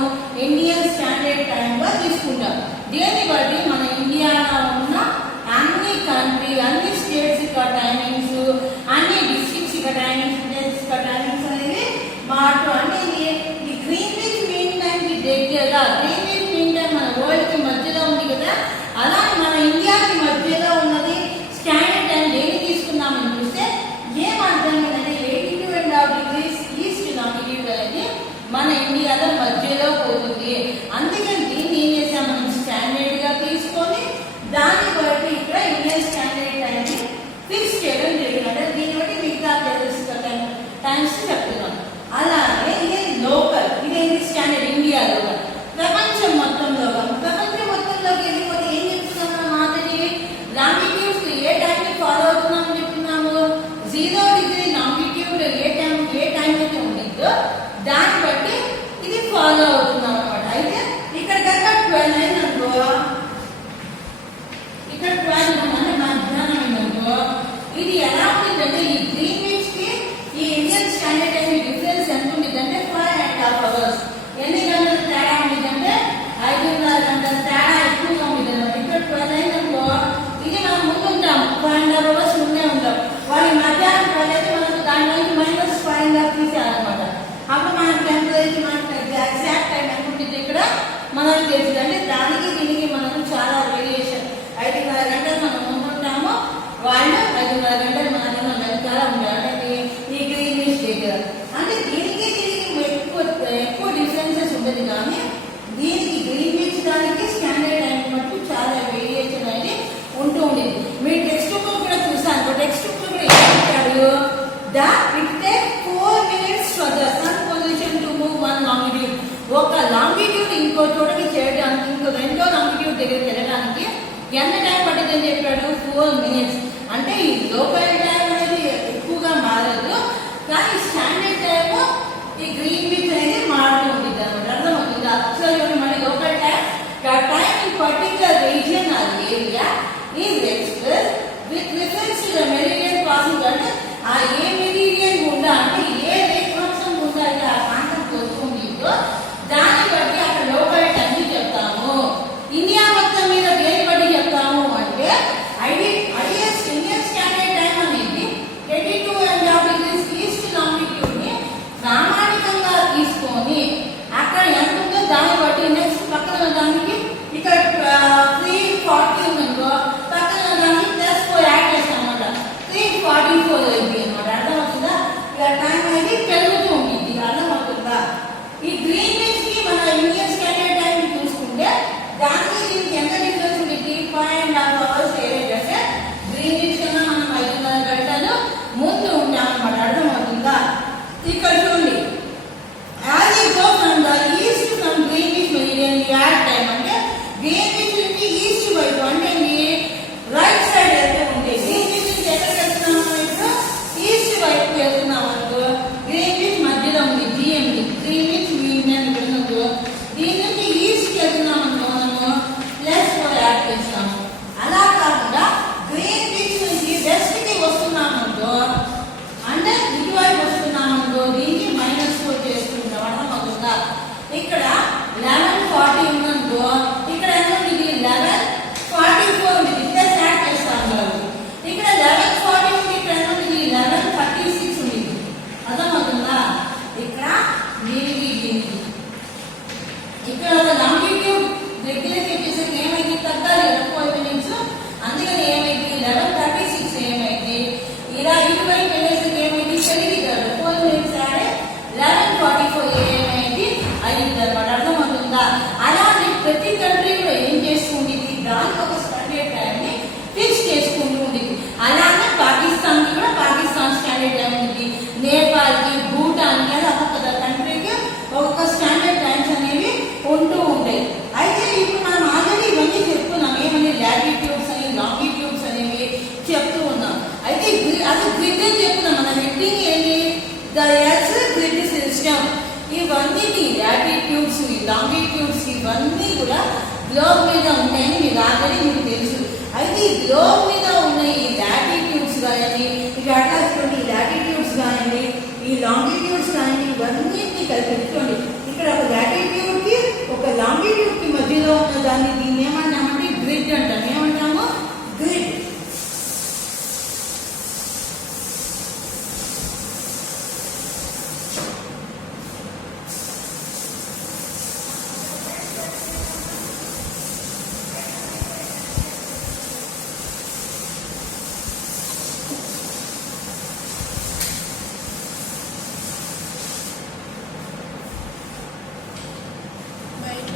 ఇండియన్ స్టాండర్డ్ టైం గా తీసుకుంటాం. దీన్ని బట్టి మన ఇండియాలో ఉన్న అన్ని కంట్రీ, అన్ని స్టేట్స్ యొక్క టైమింగ్స్, అన్ని డిస్ట్రిక్ట్స్ యొక్క టైమింగ్స్, విలేజెస్ యొక్క టైమింగ్స్ అనేది మాకు అనేది ఈ గ్రీన్విచ్ మీన్ టైం కి దగ్గరగా, గ్రీన్విచ్ మీన్ టైం మన వరల్డ్ కి మధ్యలో ఉంది కదా, అలాగే మన ఇండియాకి మధ్యలో ఉన్నది స్టాండర్డ్ టైం. దేన్ని తీసుకుందామని చూస్తే ఏమర్థమైందంటే 82.5 degrees ఈస్ట్ లాంగిట్యూడ్ అనేది మన ఇండియాలో మధ్యలో పోతుంది. అందుకని దీన్ని ఏం చేసాం మనం స్టాండర్డ్ గా తీసుకొని దాన్ని బట్టి ఇక్కడ ఇండియన్ స్టాండర్డ్ టైం ని ఫిక్స్ చేయడం జరిగింది. అంటే దీన్ని బట్టి మిగతా టైమ్స్ చెప్తున్నాం. అలాగే ఇది లోకల్, ఇదేంటి స్టాండర్డ్ ఇండియాలో. ప్రపంచం మొత్తంలోకి వెళ్ళిపోతే ఏం చెప్తున్నాం? మాదిరి లాంగిట్యూడ్స్ ఏ టైం ని ఫాలో అవుతున్నామని చెప్తున్నాము. 0 degree లాంగిట్యూడ్ ఏ టైం అయితే ఉంటుందో దాన్ని బట్టి ఇది ఫాలో అవుతున్నాం అనమాట. అయితే ఇక్కడ కనుక 12 అయిందనుకో, ఇక్కడ 12 అంటే మధ్యాహ్నం అయిందనుకో, ఇది ఎలా ఉంటుందంటే ఈ గ్రీన్విచ్ కి ఈ ఇండియన్ స్టాండర్డ్ టైం డిఫరెన్స్ ఎంత ఉంటుందంటే 5.5 hours. ఎన్ని గంటలు తేడా ఉంటుందంటే 5.5 గంటల తేడా ఎక్కువగా ఉంటుంది అనమాట. ఇక్కడ 12 అయిందనుకో, ఇది మనం ముందు ఉంటాం 5.5 hours ముందే ఉంటాం. వాళ్ళు మధ్యాహ్నం 12 అయితే మనకు దాంట్లో -5.5 తీసేయాలన్నమాట. అప్పుడు మనకి టెంపరేచర్, మనకి ఎగ్జాక్ట్ టైం ఎంత ఉంటుంది ఇక్కడ మనకి తెలుస్తుంది. అంటే దానికి దీనికి మనకు చాలా వేరియేషన్. 5.5 గంటలు మనం ముందు ఉంటాము, వాళ్ళు 5.5 గంటలు మన వెనకాల ఉంటారు. అంటే ఈ గ్రీన్విచ్ దగ్గర అంటే దీనికి ఎక్కువ డిఫరెన్సెస్ ఉంటుంది. కానీ దీనికి గ్రీన్విచ్ దానికి స్టాండర్డ్ టైం మటుకు చాలా వేరియేషన్ అనేది ఉంటూ ఉండేది. మీరు టెక్స్ట్ బుక్ కూడా చూసాను. టెక్స్ట్ బుక్ కూడా ఏం చెప్పాడు? It takes 4 minutes for the sun position to move one longitude. ఒక లాంగిట్యూడ్ ఇంకో చోటకి చేయడానికి, ఇంకో రెండో లాంగిట్యూడ్ దగ్గరికి వెళ్ళడానికి ఎంత టైం పడుతుందని చెప్పాడు? 4 minutes. అంటే ఈ లోకల్ టైం అనేది ఎక్కువగా మారదు, కానీ స్టాండర్డ్ టైం ఈ గ్రీన్విచ్ అనేది మారుతూ ఉంటుంది అనమాట. అర్థమవుతుంది? అసలు మన local time in particular region or area is expressed with reference to the meridian passing. అంటే ఆ ఏ మెరీడియన్ గుండా, అంటే ఏ రేఖాంశం గుండా అయితే ఆ ప్రాంతం పోతుందో దాన్ని బట్టి అక్కడ లోకల్ టైం చెప్తాము. ఇండియా మొత్తం మీద దేని బట్టి చెప్తాము అంటే ఐఎస్ ఇండియన్ స్టాండర్డ్ టైం అనేది 82.5 degrees ఈస్ట్ లాంగిట్యూడ్ ని ప్రామాణికంగా తీసుకొని అక్కడ ఎంత ఉందో దాన్ని బట్టి నెక్స్ట్ పక్కన దానికి ఇక్కడ 340 ఉందనుకో, పక్కన దానికి +4 యాడ్ చేస్తాం అన్నమాట. 344 అయింది అనమాట. అర్థమవుతుందా? ఇలా టైం అనేది పెరుగుతూ ఉంటుంది. అర్థమవుతుందా? ఈ గ్రీన్విచ్ కి మన ఇండియన్ స్టాండర్డ్ టైం చూసుకుంటే దానికి దీనికి ఎంత డిఫరెన్స్ ఉంటుంది? 5.5 hours ఏదైతే గ్రీన్విచ్ కన్నా మనం 5.5 గంటలు ముందు ఉంటాం అనమాట. అర్థమవుతుందా? ఇక్కడ చూడండి, as you go from the east from Greenwich meridian you add time. అంటే గ్రీన్విచ్ నుంచి ఈస్ట్ వైపు అంటే రైట్ సైడ్ అయితే ఉంటుంది. గ్రీన్విచ్ నుంచి ఎక్కడికి వెళ్తున్నాము? ఇప్పుడు ఈస్ట్ వైపు వెళ్తున్నాం అనుకో, గ్రీన్విచ్ మధ్యలో ఉంది GMT, గ్రీన్విచ్ మీన్ వెళ్తున్నప్పుడు దీని నుంచి ఈస్ట్ వెళ్తున్నాం అనుకో, మనము +4 యాడ్ చేస్తాము. అలా కాకుండా గ్రీన్విచ్ నుంచి వెస్ట్ కి వస్తున్నాం అనుకో, అంటే ఇటువైపు వస్తున్నాం అనుకో, దీనికి -4 చేసుకుంటాం. అర్థమవుతుందా? ఇక్కడ 11:40 ఉందనుకో, ఇక్కడ ఎంత ఉంది? 11:44 ఉంది. ప్లస్ యాడ్ చేస్తాం కదా. ఇక్కడ 11:40 ఉంది, ఇక్కడ ఎంత ఉంది? 11:36 ఉంది. అర్థమవుతుందా? ఇక్కడ దీనికి ఇక్కడ లాంగిట్యూడ్ దగ్గరికి వచ్చేసరికి ఏమైంది? తగ్గాలి 4 minutes. అందుకని ఏమైంది? 11:36 ఏమైంది? ఇలా ఇటువైపు వెళ్ళేసరికి ఏమైంది? పెరిగిద్దాడు 4 minutes యాడ్ 11:44 ఏమైంది? అయింది అనమాట. అర్థమవుతుందా? అలాగే ప్రతి కంట్రీ కూడా ఏం చేసుకుంటుంది? దానికి ఒక స్టాండర్డ్ టైం ని ఫిక్స్ చేసుకుంటూ ఉంటుంది. అలాగే పాకిస్తాన్ కి కూడా పాకిస్తాన్ స్టాండర్డ్ టైం ఉంది. నేపాల్ కి, భూటాన్ కి, అలా ఒక్కొక్క కంట్రీకి ఒక్కొక్క స్టాండర్డ్ టైమ్స్ అనేవి ఉంటూ ఉంటాయి. అయితే ఇప్పుడు మనం ఆల్రెడీ ఇవన్నీ చెప్తున్నాం. ఏమని? లాటిట్యూడ్స్ అని, లాంగిట్యూడ్స్ అనేవి చెప్తూ ఉన్నాం. అయితే అది గ్రిడ్ చెప్తున్నాం. మన హెడ్డింగ్ ఏంటి? The earth grid system. ఇవన్నీ లాటిట్యూడ్స్, లాంగిట్యూడ్స్ ఇవన్నీ కూడా గ్లోబ్ మీద ఉంటాయని మీకు ఆల్రెడీ మీకు తెలుసు. అయితే ఈ గ్లోబ్ మీద ఉన్న ఈ లాటిట్యూడ్స్ కానీ, ఇక అట్లాంటి లాటిట్యూడ్స్ కానివ్వండి, ఈ లాంగిట్యూడ్స్ కానివ్వండి, ఇవన్నీ కలిపి పెట్టుకోండి. ఇక్కడ ఒక latitude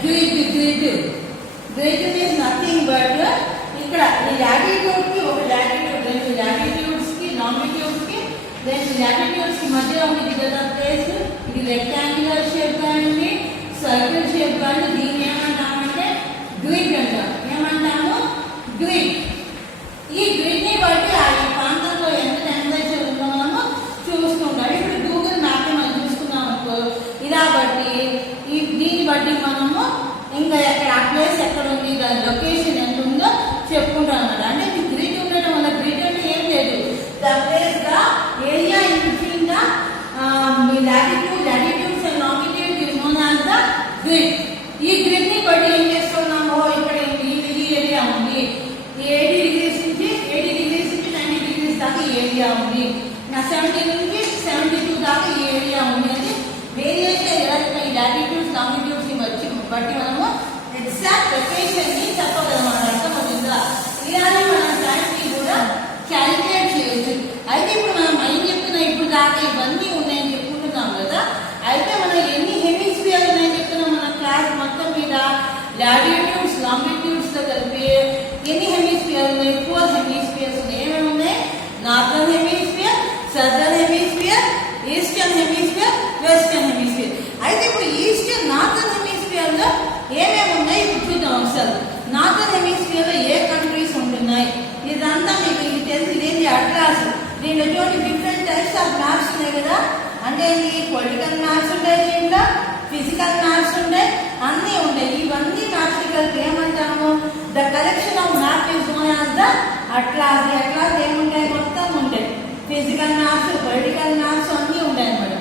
grid means nothing but ఇక్కడ ఈ లాటిట్యూడ్ కి ఒక లాటిట్యూడ్, రెండు లాటిట్యూడ్స్ కి లాంగిట్యూడ్స్ కి రెండు లాటిట్యూడ్స్ కి మధ్య ఉంది కదా ప్లేస్. ఇది రెక్టాంగులర్ షేప్ కానివ్వండి, సర్కిల్ షేప్ కానీ దీన్ని ఏమంటామంటే గ్రిడ్ అంటాం. ఏమంటాము? గ్రిడ్. ఈ గ్రిడ్ ని బట్టి ఆ ప్రాంతంలో ఎంత టెంపరేచర్ ఉందో మనము చూసుకుంటాం. ఇప్పుడు గూగుల్ మ్యాప్ మనం చూసుకున్నాం అనుకో, ఇలా బట్టి దీన్ని బట్టి మనము ఇంకా ఎక్కడ ఆ ప్లేస్ ఎక్కడ ఉంది, దాని లొకేషన్ ఎంత ఉందో చెప్పుకుంటాం అన్నమాట. అంటే ఇది గ్రిడ్ ఉండడం వల్ల, గ్రిడ్ అంటే ఏం లేదు, the place the area in between the latitudes and longitude is known as the grid. ఈ గ్రిడ్ ని బట్టి ఏం చేస్తున్నాము, ఇక్కడ ఈ ఏరియా ఉంది, 80 డిగ్రీస్ నుంచి 90 డిగ్రీస్ దాకా ఈ ఏరియా ఉంది, 70 నుంచి 72 దాకా ఈ ఏరియా ఉంది అని వేరియేషన్ ఈ లాటిట్యూడ్స్ లాంగిట్యూడ్స్ బట్టి మనము ఎగ్జాక్ట్ లొకేషన్ ని చెప్పగలం. అర్థమవుతుందా? ఇలానే మనం టైం ని కూడా క్యాలిక్యులేట్ చేయొచ్చు. అయితే ఇప్పుడు మనం ఏం చెప్తున్నాం, ఇప్పుడు దాకా ఇవన్నీ ఉన్నాయని చెప్పుకుంటున్నాం కదా. అయితే మనం ఎన్ని హెమిస్ఫియర్ ఉన్నాయని చెప్తున్నాం మన క్లాస్ మొత్తం మీద. లాటిట్యూడ్స్ లాంగిట్యూడ్స్ తో కలిపి ఎన్ని హెమిస్ఫియర్ ఉన్నాయి? 4 హెమిస్ఫియర్స్ ఉన్నాయి. ఏమేమి ఉన్నాయి? Northern hemisphere, southern hemisphere, eastern hemisphere, western hemisphere. అయితే ఇప్పుడు ఈస్టర్న్ నార్థన్ హెమిస్ఫియర్ లో ఏమేమి ఉన్నాయి ఇప్పుడు చూద్దాం ఒకసారి. నార్థన్ హెమిస్ఫియర్ లో ఏ కంట్రీస్ ఉంటున్నాయి ఇదంతా మీకు ఇది తెలిసి, ఇదేంటి అట్లాస్. దీంట్లో చూడండి డిఫరెంట్ టైప్స్ ఆఫ్ మ్యాప్స్ ఉన్నాయి కదా. అంటే ఈ పొలిటికల్ మ్యాప్స్ ఉంటాయి, దీంట్లో ఫిజికల్ మ్యాప్స్ ఉంటాయి, అన్నీ ఉంటాయి. ఇవన్నీ మ్యాప్స్ కలిపి ఏమంటాము? The collection of map is known as the atlas. ఈ అట్లాస్ ఏముంటాయి? మొత్తం ఉంటాయి. ఫిజికల్ మ్యాప్స్, పొలిటికల్ మ్యాప్స్ అన్నీ ఉంటాయి అన్నమాట.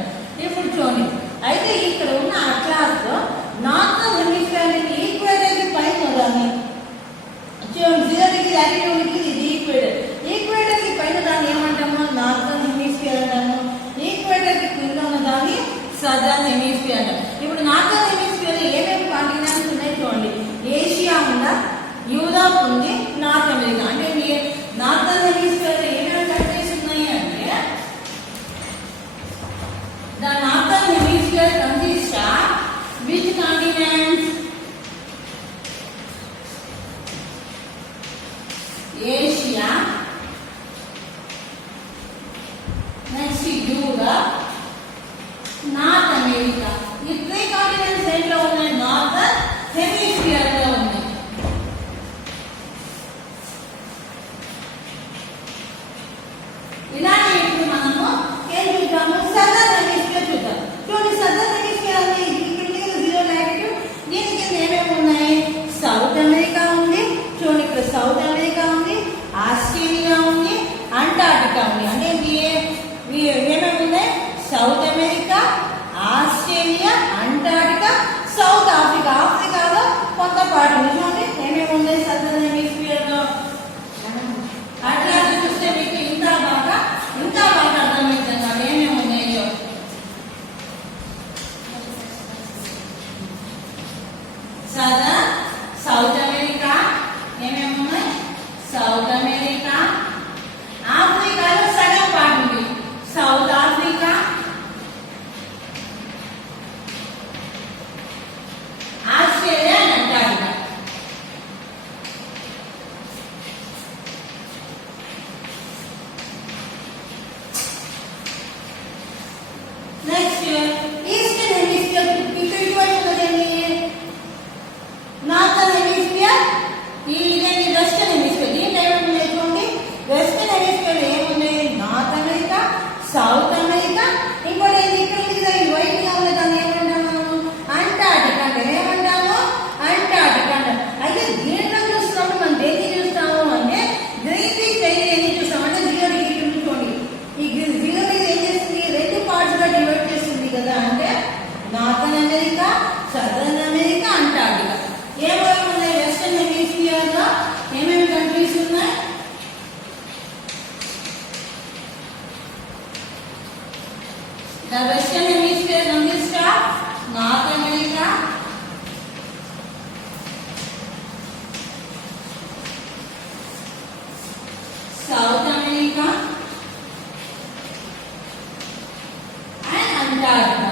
ఇప్పుడు చూడండి, అయితే ఇక్కడ ఉన్న అట్లాస్ లో నార్థన్ హెమిస్ఫియర్ అనేది ఈక్వేటర్ కి పైన దాన్ని చూడండి, 0 డిగ్రీ లాటిట్యూడ్ కి ఇది ఈక్వేటర్. ఈక్వేటర్ కి పైన దాన్ని ఏమంటాము? నార్థన్ హెమిస్ఫియర్ అంటాము. ఈక్వేటర్ కి కింద ఉన్న దాన్ని సదర్న్ హెమిస్ఫియర్ అంటాం. ఇప్పుడు నార్థన్ హెమిస్ఫియర్ ఏమేమి కాంటినెంట్స్ ఉన్నాయి చూడండి. ఏషియా ఉందా, యూరోప్ ఉంది, నార్త్ అమెరికా. అంటే నార్థన్ హెమిస్ఫియర్ లో ఏమేమి కంట్రీస్ ఉన్నాయి అంటే, the northern hemisphere consists of which continents? Asia, next Europe, North America. ఈ 3 continents దేంట్లో ఉన్నాయి? నార్థన్ హెమిస్ఫియర్ లో ఉన్నాయి. ఇలానే ఇప్పుడు మనము ఏం చూద్దాము? సదర్న్ హెమిస్ఫియర్ చూద్దాం. చూడండి, సదర్న్ హెమిస్ఫియర్ అంటే ఇక్కడ 0 లాటిట్యూడ్, దీని కింద ఏమేమి ఉన్నాయి? సౌత్ అమెరికా ఉంది. చూడండి, ఇక్కడ సౌత్ అమెరికా ఉంది, ఆస్ట్రేలియా ఉంది, అంటార్టికా ఉంది. అంటే ఏమేమి ఉన్నాయి? South America, Australia, Antarctica, south Africa. ఆఫ్రికాలో కొంత పాటు ఉంది. చూడండి ఏమేమి ఉన్నాయి సదర్న్ హెమిస్ఫియర్ లో. అట్లా చూస్తే మీకు ఇంకా బాగా అర్థమవుతుంది ఏమేమి ఉన్నాయో. సదర్న్ సౌత్ అమెరికా ఏమేమి ఉన్నాయి? South America. ఆఫ్రికాలో సగం పాటు ఉంది, south Africa, Australia, Antarctica. Next eastern hemisphere ఇటువైపు ఉన్నదండి నార్థన్ హెమిస్ఫియర్. ఇదేంటి? Western hemisphere. దీంట్లో ఏమేమి చూడండి, వెస్టర్న్ హెమిస్ఫియర్ ఏమున్నాయి? నార్త్ అమెరికా, సౌత్ అమెరికా, ఇంకోటి ఇక్కడ ఉంది కదా ఈ వైట్ గా ఉన్న దాన్ని ఏమంటాము? అంటార్టికా. అంటే ఏమంటాము? అంటార్టికా అంటాం. అయితే దీంట్లో చూస్తున్నాము మనం దేన్ని చూస్తాము అంటే గ్రీన్విచ్ ఏరియాని చూస్తాం. అంటే 0 డిగ్రీ చూడండి, ఈ 0 డిగ్రీ ఏం చేస్తుంది? 2 పార్ట్స్ గా డివైడ్ చేస్తుంది కదా. అంటే northern America, southern America, Antarctica. ఏమేమి ఉన్నాయి వెస్టర్న్ హెమిస్ఫియర్ లో? ఏమేమి కంట్రీస్ ఉన్నాయి? The western hemisphere consists of North America, South America, and Antarctica.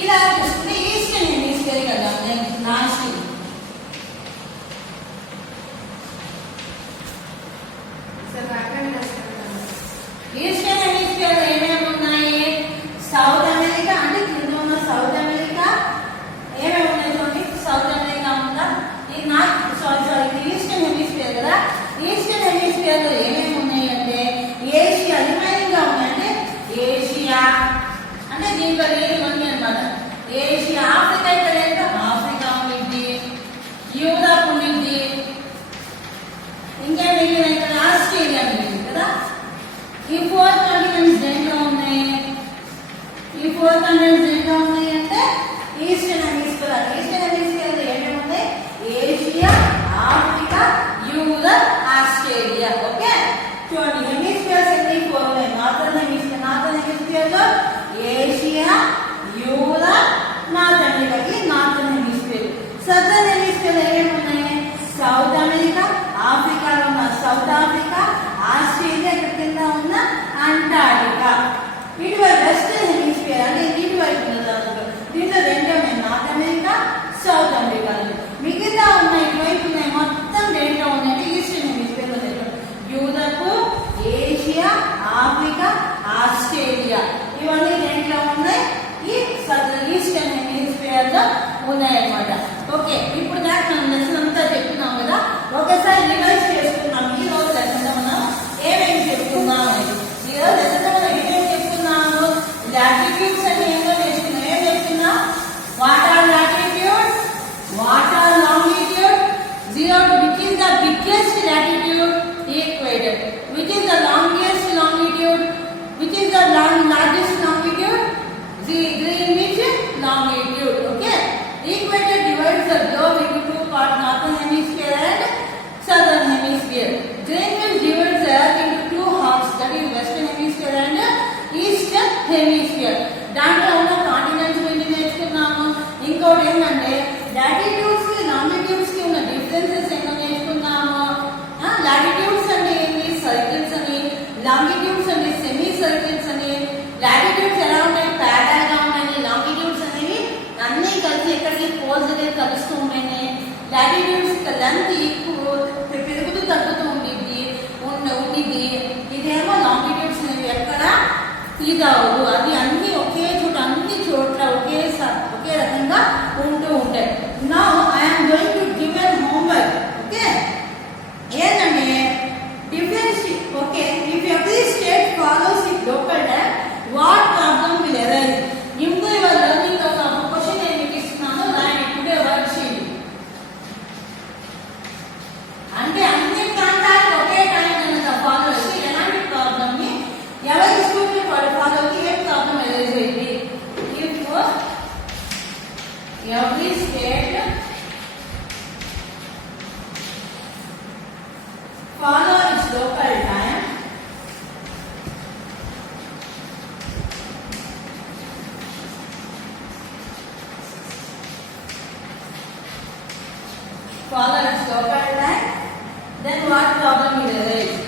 ఇలా చూసుకుంటే ఈస్టర్న్ హెమిస్ఫియర్ కదా లాస్ట్ ఈస్టర్న్ హెమిస్ఫియర్ లో ఏమేమి ఉన్నాయి? సౌత్ అమెరికా అంటే కింద ఉన్న సౌత్ అమెరికా ఏమేమి ఉన్నాయి చూడండి. సౌత్ అమెరికా ఉందా? ఈ నార్త్ సారీ ఈస్టర్న్ హెమిస్ఫియర్ కదా. ఈస్టర్న్ హెమిస్ఫియర్ లో ఏమేమి ఉన్నాయి అంటే ఏషియా రిమైనింగ్ గా ఉన్నాయి. అంటే ఏషియా అంటే దీంట్లో ఏమి ఉంది అన్నమాట. ఏషియా ఆఫ్రికా ఇక్కడ ఏంటో ఆఫ్రికా ఉండిద్ది, యూరప్ ఉండిద్ది, ఇంకా మిగిలిన ఇక్కడ ఆస్ట్రేలియా మిగిలింది కదా. ఈ 4 కాంటినెంట్స్ దేంట్లో ఉన్నాయి? ఈ 4 కాంటినెంట్స్ దేంట్లో ఉన్నాయి అంటే ఈస్టర్న్ హెమిస్ఫియర్. ఈస్టర్న్ హెమిస్ఫియర్ లో ఏమేమి ఉన్నాయి? Asia, Africa, Europe, Australia. Okay చూడండి హెమిస్ఫియర్స్ ఎన్ని 4 ఉన్నాయి. నార్థన్ హెమిస్ఫియర్ లో ఏషియా, యూరప్, నార్త్ అమెరికా. ఈ నార్థన్ హెమిస్ఫియర్. సదర్న్ హెమిస్ఫియర్ లో ఏమేమి ఉన్నాయి? సౌత్ అమెరికా, ఆఫ్రికాలో ఉన్న సౌత్ ఆఫ్రికా, ఆస్ట్రేలియా ఇక్కడ కింద ఉన్న అంటార్టికా. ఇటువైపు వెస్టర్న్ హెమిస్ఫియర్ అంటే ఇటువైపు ఉన్నది. దీంట్లో 2 ఉన్నాయి, నార్త్ అమెరికా, సౌత్ అమెరికా. మిగతా ఉన్నాయి ఇటువైపు ఉన్నాయి మొత్తం దేంట్లో ఉన్నాయి? ఈస్టర్న్ హెమిస్ఫియర్ లో యూరప్, ఏషియా, ఆఫ్రికా, ఆస్ట్రేలియా ఇవన్నీ దేంట్లో ఉన్నాయి? ఈ ఈస్టర్న్ హెమిస్ఫియర్ లో ఉన్నాయన్నమాట. ఓకే ఇప్పుడు దాకా మనం లెసన్ అంతా చెప్పుకున్నాం కదా. ఒకసారి రివైజ్ చేసుకున్నాం. ఈ రోజు లెసన్ లో మనం ఏమేమి చెప్పుకున్నాం అనేది. ఈ రోజు లెసన్ లో మనం ఏమేమి చెప్పుకున్నాము? లాటిట్యూడ్స్ అంటే ఏంటో నేర్చుకున్నాం. ఏం చెప్తున్నాం? What are latitudes, what are longitude, zero which is the biggest latitude, equator which is the longest longitude, which is the largest longitude, Greenwich longitude. Okay, equator divides the globe into 2 parts, northern hemisphere and southern hemisphere. Greenwich divides the earth into 2 halves, that is western hemisphere and eastern hemisphere. దాంట్లో ఉన్న కాంటినెంట్స్ గురించి నేర్చుకున్నాము. ఇంకోటి ఏంటంటే లాటిట్యూడ్స్ కి లాంగిట్యూడ్స్ కి ఉన్న డిఫరెన్సెస్ ఏంటో నేర్చుకున్నాము. లాటిట్యూడ్స్ అంటే ఏంటి? సర్కిల్స్ అని, లాంగిట్యూడ్స్ అంటే సెమీ సర్కిల్స్ అని. లాటిట్యూడ్స్ ఎలా ఉంటాయి? ప్యారలల్ గా ఉన్నాయి. లాంగిట్యూడ్స్ అనేవి అన్ని కలిసి ఎక్కడికి పోల్స్ అనేది కలుస్తూ ఉంటాయి. లాటిట్యూడ్స్ లెంత్ ఎక్కువ పెరుగుతూ తగ్గుతూ ఉండిద్ది. ఇదేమో లాంగిట్యూడ్స్ అనేవి ఎక్కడ ఇది అవ్వదు. అది అన్ని ఒకే చోట అన్ని చోట్ల ఒకే రకంగా ఉంటూ ఉంటాయి. Now I'm going to give an homework. Okay ఏంటంటే difference. Okay if every state follows it local time what problem will arise? Improve your learning of the question నేను మీకు ఇస్తున్నాను. రాయండి టుడే వర్క్ షీట్. అంటే అన్ని ప్రాంతాలకు ఒకే టైం కనుక ఫాలో అయితే ఎలాంటి ప్రాబ్లం ని ఎవరి స్కూల్ ని ఫాలో అయితే ఏ ప్రాబ్లం అరైజ్ అయింది? If every state follow it's local time follow its local time, then what problem will arise?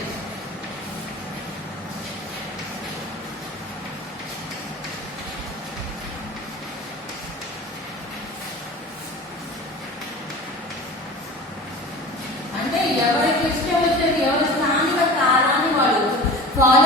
అంటే ఎవరికి ఇష్టం వచ్చేది ఎవరి స్థానిక కాలాన్ని వాళ్ళు ఫాలో